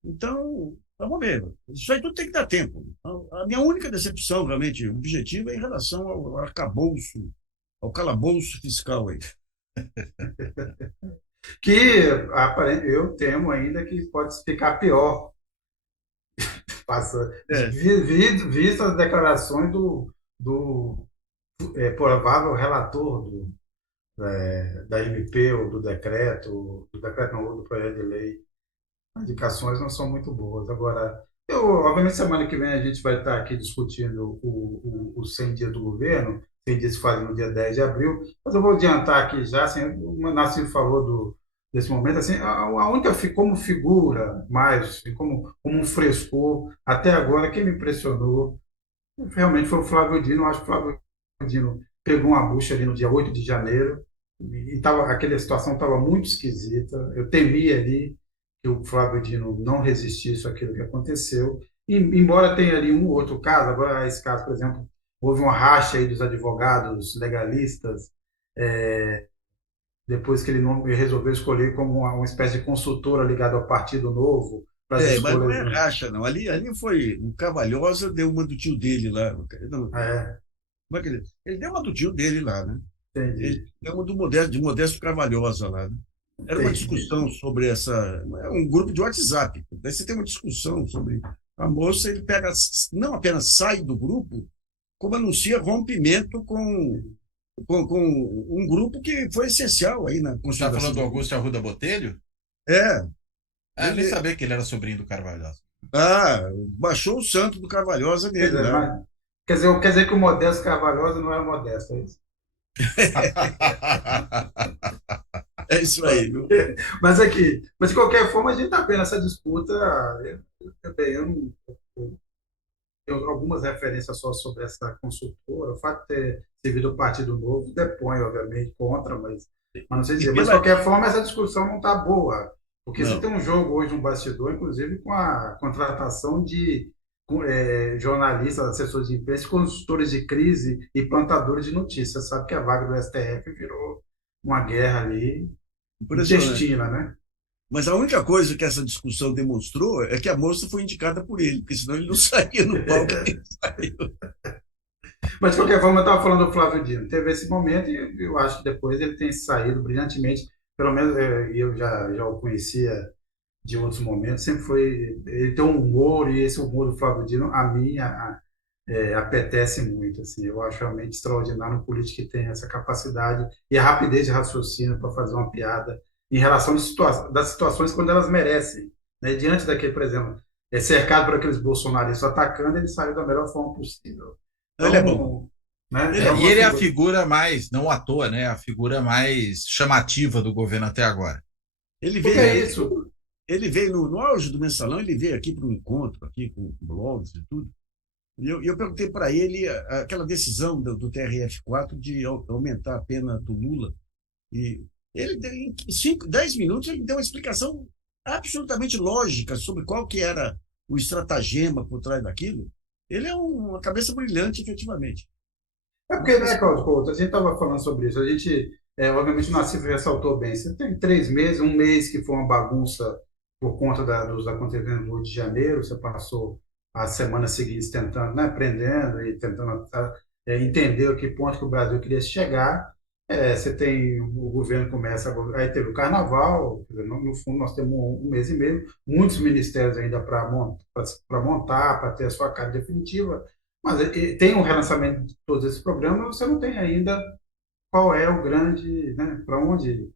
Então, vamos ver. Isso aí tudo tem que dar tempo. A minha única decepção, realmente, objetiva, é em relação ao arcabouço, ao calabouço fiscal aí. Que eu temo ainda que pode ficar pior, É, visto as declarações do provável relator da MP ou do decreto não, ou do projeto de lei. As indicações não são muito boas. Agora, obviamente, semana que vem a gente vai estar aqui discutindo os 100 dias do governo, 100 dias se fazem no dia 10 de abril, mas eu vou adiantar aqui já, assim, o Nassim falou desse momento, assim, a única, como figura, mais, assim, como um frescor, até agora, quem me impressionou realmente foi o Flávio Dino. Eu acho que o Flávio Dino pegou uma bucha ali no dia 8 de janeiro, e aquela situação estava muito esquisita. Eu temia ali que o Flávio Dino não resistisse àquilo que aconteceu. E, embora tenha ali um ou outro caso, agora esse caso, por exemplo, houve uma racha aí dos advogados legalistas, é, depois que ele não resolveu escolher como uma espécie de consultora ligada ao Partido Novo para as mas não escolhas é racha, não. Ali foi. O Cavalhosa deu uma do tio dele lá. Não, É, como é que ele deu uma do tio dele lá, né? Ele entendi, deu uma de Modesto Cavalhosa lá, né? Era uma entendi. discussão sobre essa. É um grupo de WhatsApp. Daí você tem uma discussão sobre a moça, ele pega, não apenas sai do grupo, como anuncia rompimento com um grupo que foi essencial aí na Você está falando consolidação do do grupo. Augusto Arruda Botelho? É, Ah, eu nem ele sabia que ele era sobrinho do Carvalho. baixou o santo do Cavalhosa Quer nele dizer, lá. quer dizer que o Modesto Carvalhosa não era modesto, é isso? É isso aí, viu? Mas de qualquer forma, a gente está vendo essa disputa. Bem, eu algumas referências só sobre essa consultora. O fato de ter servido o Partido Novo depõe, obviamente, contra, mas não sei E dizer. Mas, de pela. qualquer forma, essa discussão não está boa. Porque você tem Não. um jogo hoje, um bastidor, inclusive com a contratação de jornalistas, assessores de imprensa, consultores de crise e plantadores de notícias. Sabe que a vaga do STF virou uma guerra ali Impressionante. intestina, né? Mas a única coisa que essa discussão demonstrou é que a moça foi indicada por ele, porque senão ele não saía no palco que ele saiu. Mas, de qualquer forma, eu estava falando do Flávio Dino. Teve esse momento e eu acho que depois ele tem saído brilhantemente. Pelo menos eu já o conhecia de outros momentos. Sempre foi. Ele tem um humor, e esse humor do Flávio Dino, a mim, apetece muito. Assim, eu acho realmente extraordinário um político que tem essa capacidade e a rapidez de raciocínio para fazer uma piada em relação das situações quando elas merecem. Né? Diante daquele, por exemplo, cercado por aqueles bolsonaristas atacando, ele saiu da melhor forma possível. Ele é bom. Então, né, Ele é é E bom. uma ele é a figura. figura mais, não à toa, né? A figura mais chamativa do governo até agora. Ele Porque veio, é ele, isso. ele veio no auge do mensalão, ele veio aqui para um encontro, aqui com blogs e tudo. E eu perguntei para ele aquela decisão do TRF4 de aumentar a pena do Lula. E ele, em 10 minutos, ele deu uma explicação absolutamente lógica sobre qual que era o estratagema por trás daquilo. Ele é uma cabeça brilhante, efetivamente. É Uma porque, né, cabeça Claudio Couto, a gente estava falando sobre isso. A gente, obviamente, o Nassif ressaltou bem. Você tem 3 meses, um mês que foi uma bagunça por conta dos acontecimentos do Rio de Janeiro. Você passou as semanas seguintes tentando, né, aprendendo e tentando entender a que ponto que o Brasil queria chegar. Você tem o governo começa aí teve o Carnaval. Quer dizer, no fundo nós temos um mês e meio, muitos ministérios ainda para montar, para ter a sua cara definitiva. Mas tem um relançamento de todos esses programas, você não tem ainda qual é o grande, né, para onde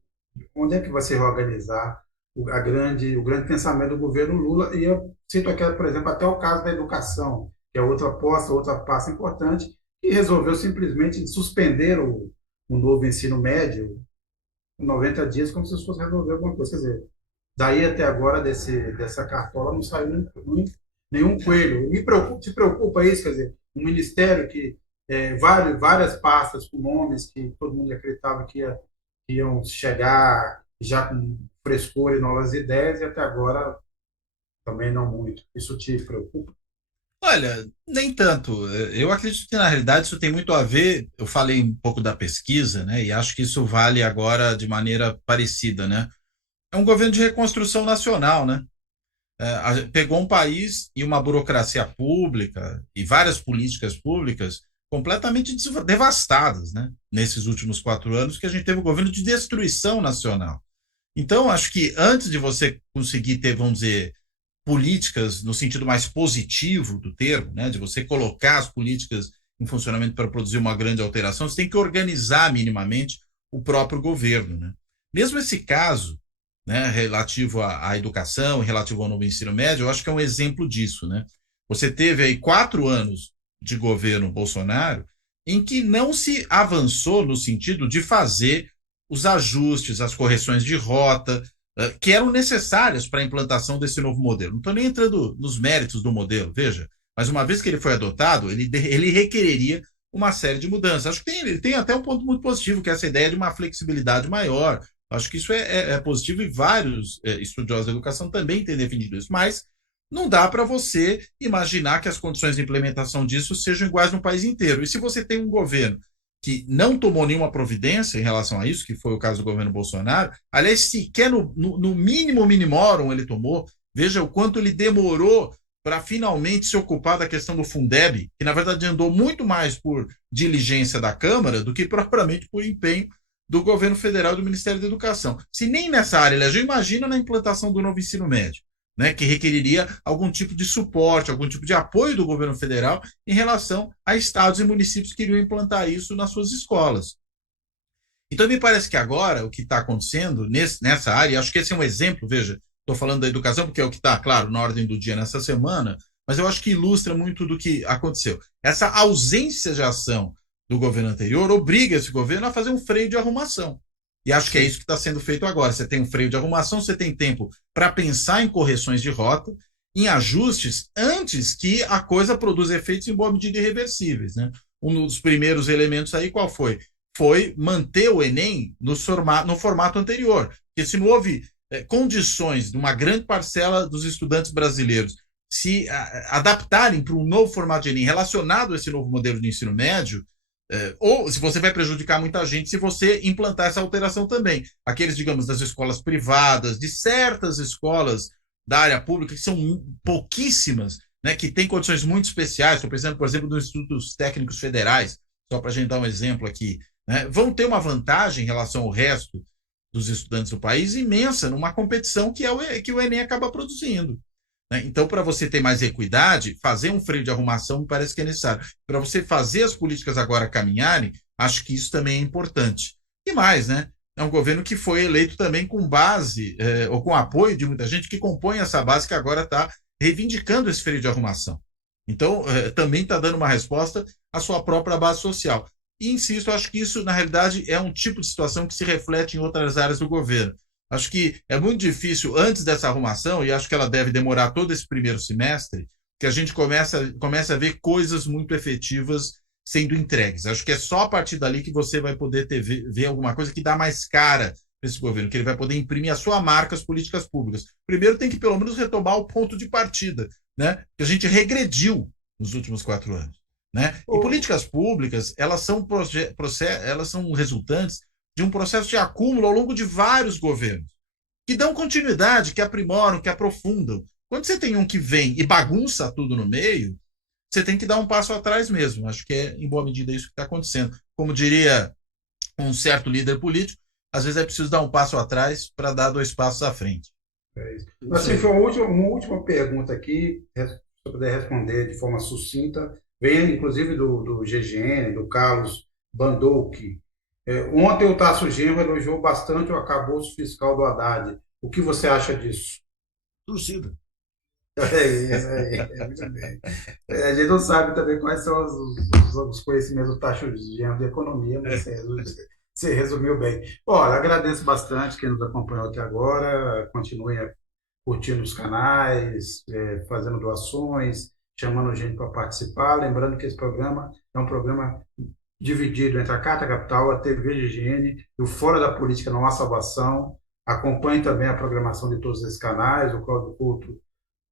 é que vai se reorganizar o grande pensamento do governo Lula. E eu cito aqui, por exemplo, até o caso da educação, que é outra pasta importante, que resolveu simplesmente suspender o novo ensino médio em 90 dias, como se isso fosse resolver alguma coisa. Quer dizer, daí até agora, dessa cartola, não saiu nenhum coelho. Te preocupa isso? Quer dizer, um ministério que várias pastas com nomes que todo mundo acreditava que iam chegar já com frescor e novas ideias, e até agora também não muito. Isso te preocupa? Olha, nem tanto. Eu acredito que, na realidade, isso tem muito a ver. Eu falei um pouco da pesquisa, né? E acho que isso vale agora de maneira parecida, né? É um governo de reconstrução nacional, né? Pegou um país e uma burocracia pública e várias políticas públicas completamente devastadas, né? Nesses últimos 4 anos, que a gente teve um governo de destruição nacional. Então, acho que antes de você conseguir ter, vamos dizer, políticas no sentido mais positivo do termo, né, de você colocar as políticas em funcionamento para produzir uma grande alteração, você tem que organizar minimamente o próprio governo, né? Mesmo esse caso, né, relativo à educação, relativo ao novo ensino médio, eu acho que é um exemplo disso, né? Você teve aí 4 anos de governo Bolsonaro em que não se avançou no sentido de fazer os ajustes, as correções de rota, que eram necessárias para a implantação desse novo modelo. Não estou nem entrando nos méritos do modelo, veja, mas uma vez que ele foi adotado, ele requereria uma série de mudanças. Acho que ele tem até um ponto muito positivo, que é essa ideia de uma flexibilidade maior. Acho que isso é positivo e vários estudiosos da educação também têm defendido isso, mas não dá para você imaginar que as condições de implementação disso sejam iguais no país inteiro. E se você tem um governo que não tomou nenhuma providência em relação a isso, que foi o caso do governo Bolsonaro, aliás, sequer no mínimo minimorum ele tomou, veja o quanto ele demorou para finalmente se ocupar da questão do Fundeb, que na verdade andou muito mais por diligência da Câmara do que propriamente por empenho do governo federal e do Ministério da Educação. Se nem nessa área ele agiu, imagina na implantação do novo ensino médio, né, que requeriria algum tipo de suporte, algum tipo de apoio do governo federal em relação a estados e municípios que iriam implantar isso nas suas escolas. Então, me parece que agora o que está acontecendo nessa área, acho que esse é um exemplo, veja, estou falando da educação porque é o que está, claro, na ordem do dia nessa semana, mas eu acho que ilustra muito do que aconteceu. Essa ausência de ação do governo anterior obriga esse governo a fazer um freio de arrumação. E acho que é isso que está sendo feito agora. Você tem um freio de arrumação, você tem tempo para pensar em correções de rota, em ajustes, antes que a coisa produza efeitos em boa medida irreversíveis, né? Um dos primeiros elementos aí, qual foi? Foi manter o Enem no formato anterior. Porque se não houve condições de uma grande parcela dos estudantes brasileiros se adaptarem para um novo formato de Enem relacionado a esse novo modelo de ensino médio, ou se você vai prejudicar muita gente se você implantar essa alteração também. Aqueles, digamos, das escolas privadas, de certas escolas da área pública, que são pouquíssimas, né, que têm condições muito especiais. Estou pensando, por exemplo, nos institutos técnicos federais, só para a gente dar um exemplo aqui, né, vão ter uma vantagem em relação ao resto dos estudantes do país imensa numa competição que o Enem acaba produzindo. Então, para você ter mais equidade, fazer um freio de arrumação me parece que é necessário. Para você fazer as políticas agora caminharem, acho que isso também é importante. E mais, né? É um governo que foi eleito também com base, ou com apoio de muita gente que compõe essa base que agora está reivindicando esse freio de arrumação. Então, também está dando uma resposta à sua própria base social. E insisto, acho que isso, na realidade, é um tipo de situação que se reflete em outras áreas do governo. Acho que é muito difícil, antes dessa arrumação, e acho que ela deve demorar todo esse primeiro semestre, que a gente comece a ver coisas muito efetivas sendo entregues. Acho que é só a partir dali que você vai poder ver alguma coisa que dá mais cara para esse governo, que ele vai poder imprimir a sua marca às políticas públicas. Primeiro tem que, pelo menos, retomar o ponto de partida, né? Que a gente regrediu nos últimos 4 anos. Né? E políticas públicas, elas são resultantes de um processo de acúmulo ao longo de vários governos, que dão continuidade, que aprimoram, que aprofundam. Quando você tem um que vem e bagunça tudo no meio, você tem que dar um passo atrás mesmo. Acho que é, em boa medida, isso que está acontecendo. Como diria um certo líder político, às vezes é preciso dar um passo atrás para dar 2 passos à frente. Assim, foi uma última pergunta aqui, se eu puder responder de forma sucinta, vem inclusive do GGN, do Carlos Bandouki. Ontem o Tasso Genro elogiou bastante o arcabouço fiscal do Haddad. O que você acha disso? Torcida. Muito bem. A gente não sabe também quais são os conhecimentos do Tasso Genro de economia, mas você resumiu bem. Olha, agradeço bastante quem nos acompanhou até agora. Continue curtindo os canais, fazendo doações, chamando gente para participar. Lembrando que esse programa é um programa dividido entre a Carta Capital, a TV GGN e o Fora da Política Não Há Salvação. Acompanhe também a programação de todos esses canais, o Cláudio Couto,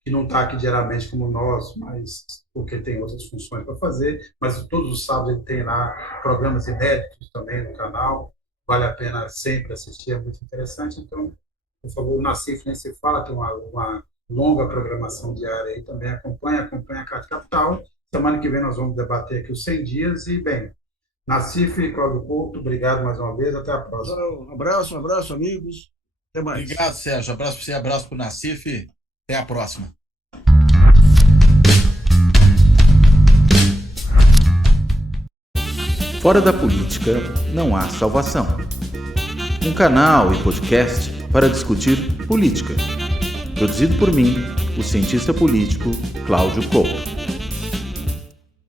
que não está aqui diariamente como nós, mas porque tem outras funções para fazer, mas todos os sábados ele tem lá programas inéditos também no canal, vale a pena sempre assistir, é muito interessante. Então, por favor, o Nassif nem se fala, tem uma longa programação diária aí também, acompanha a Carta Capital. Semana que vem nós vamos debater aqui os 100 dias e, bem, Nassif e Cláudio Couto, obrigado mais uma vez, até a próxima. Um abraço, amigos. Até mais. Obrigado, Sérgio. Abraço para você, abraço para o Nassif. Até a próxima. Fora da política não há salvação. Um canal e podcast para discutir política. Produzido por mim, o cientista político Cláudio Couto.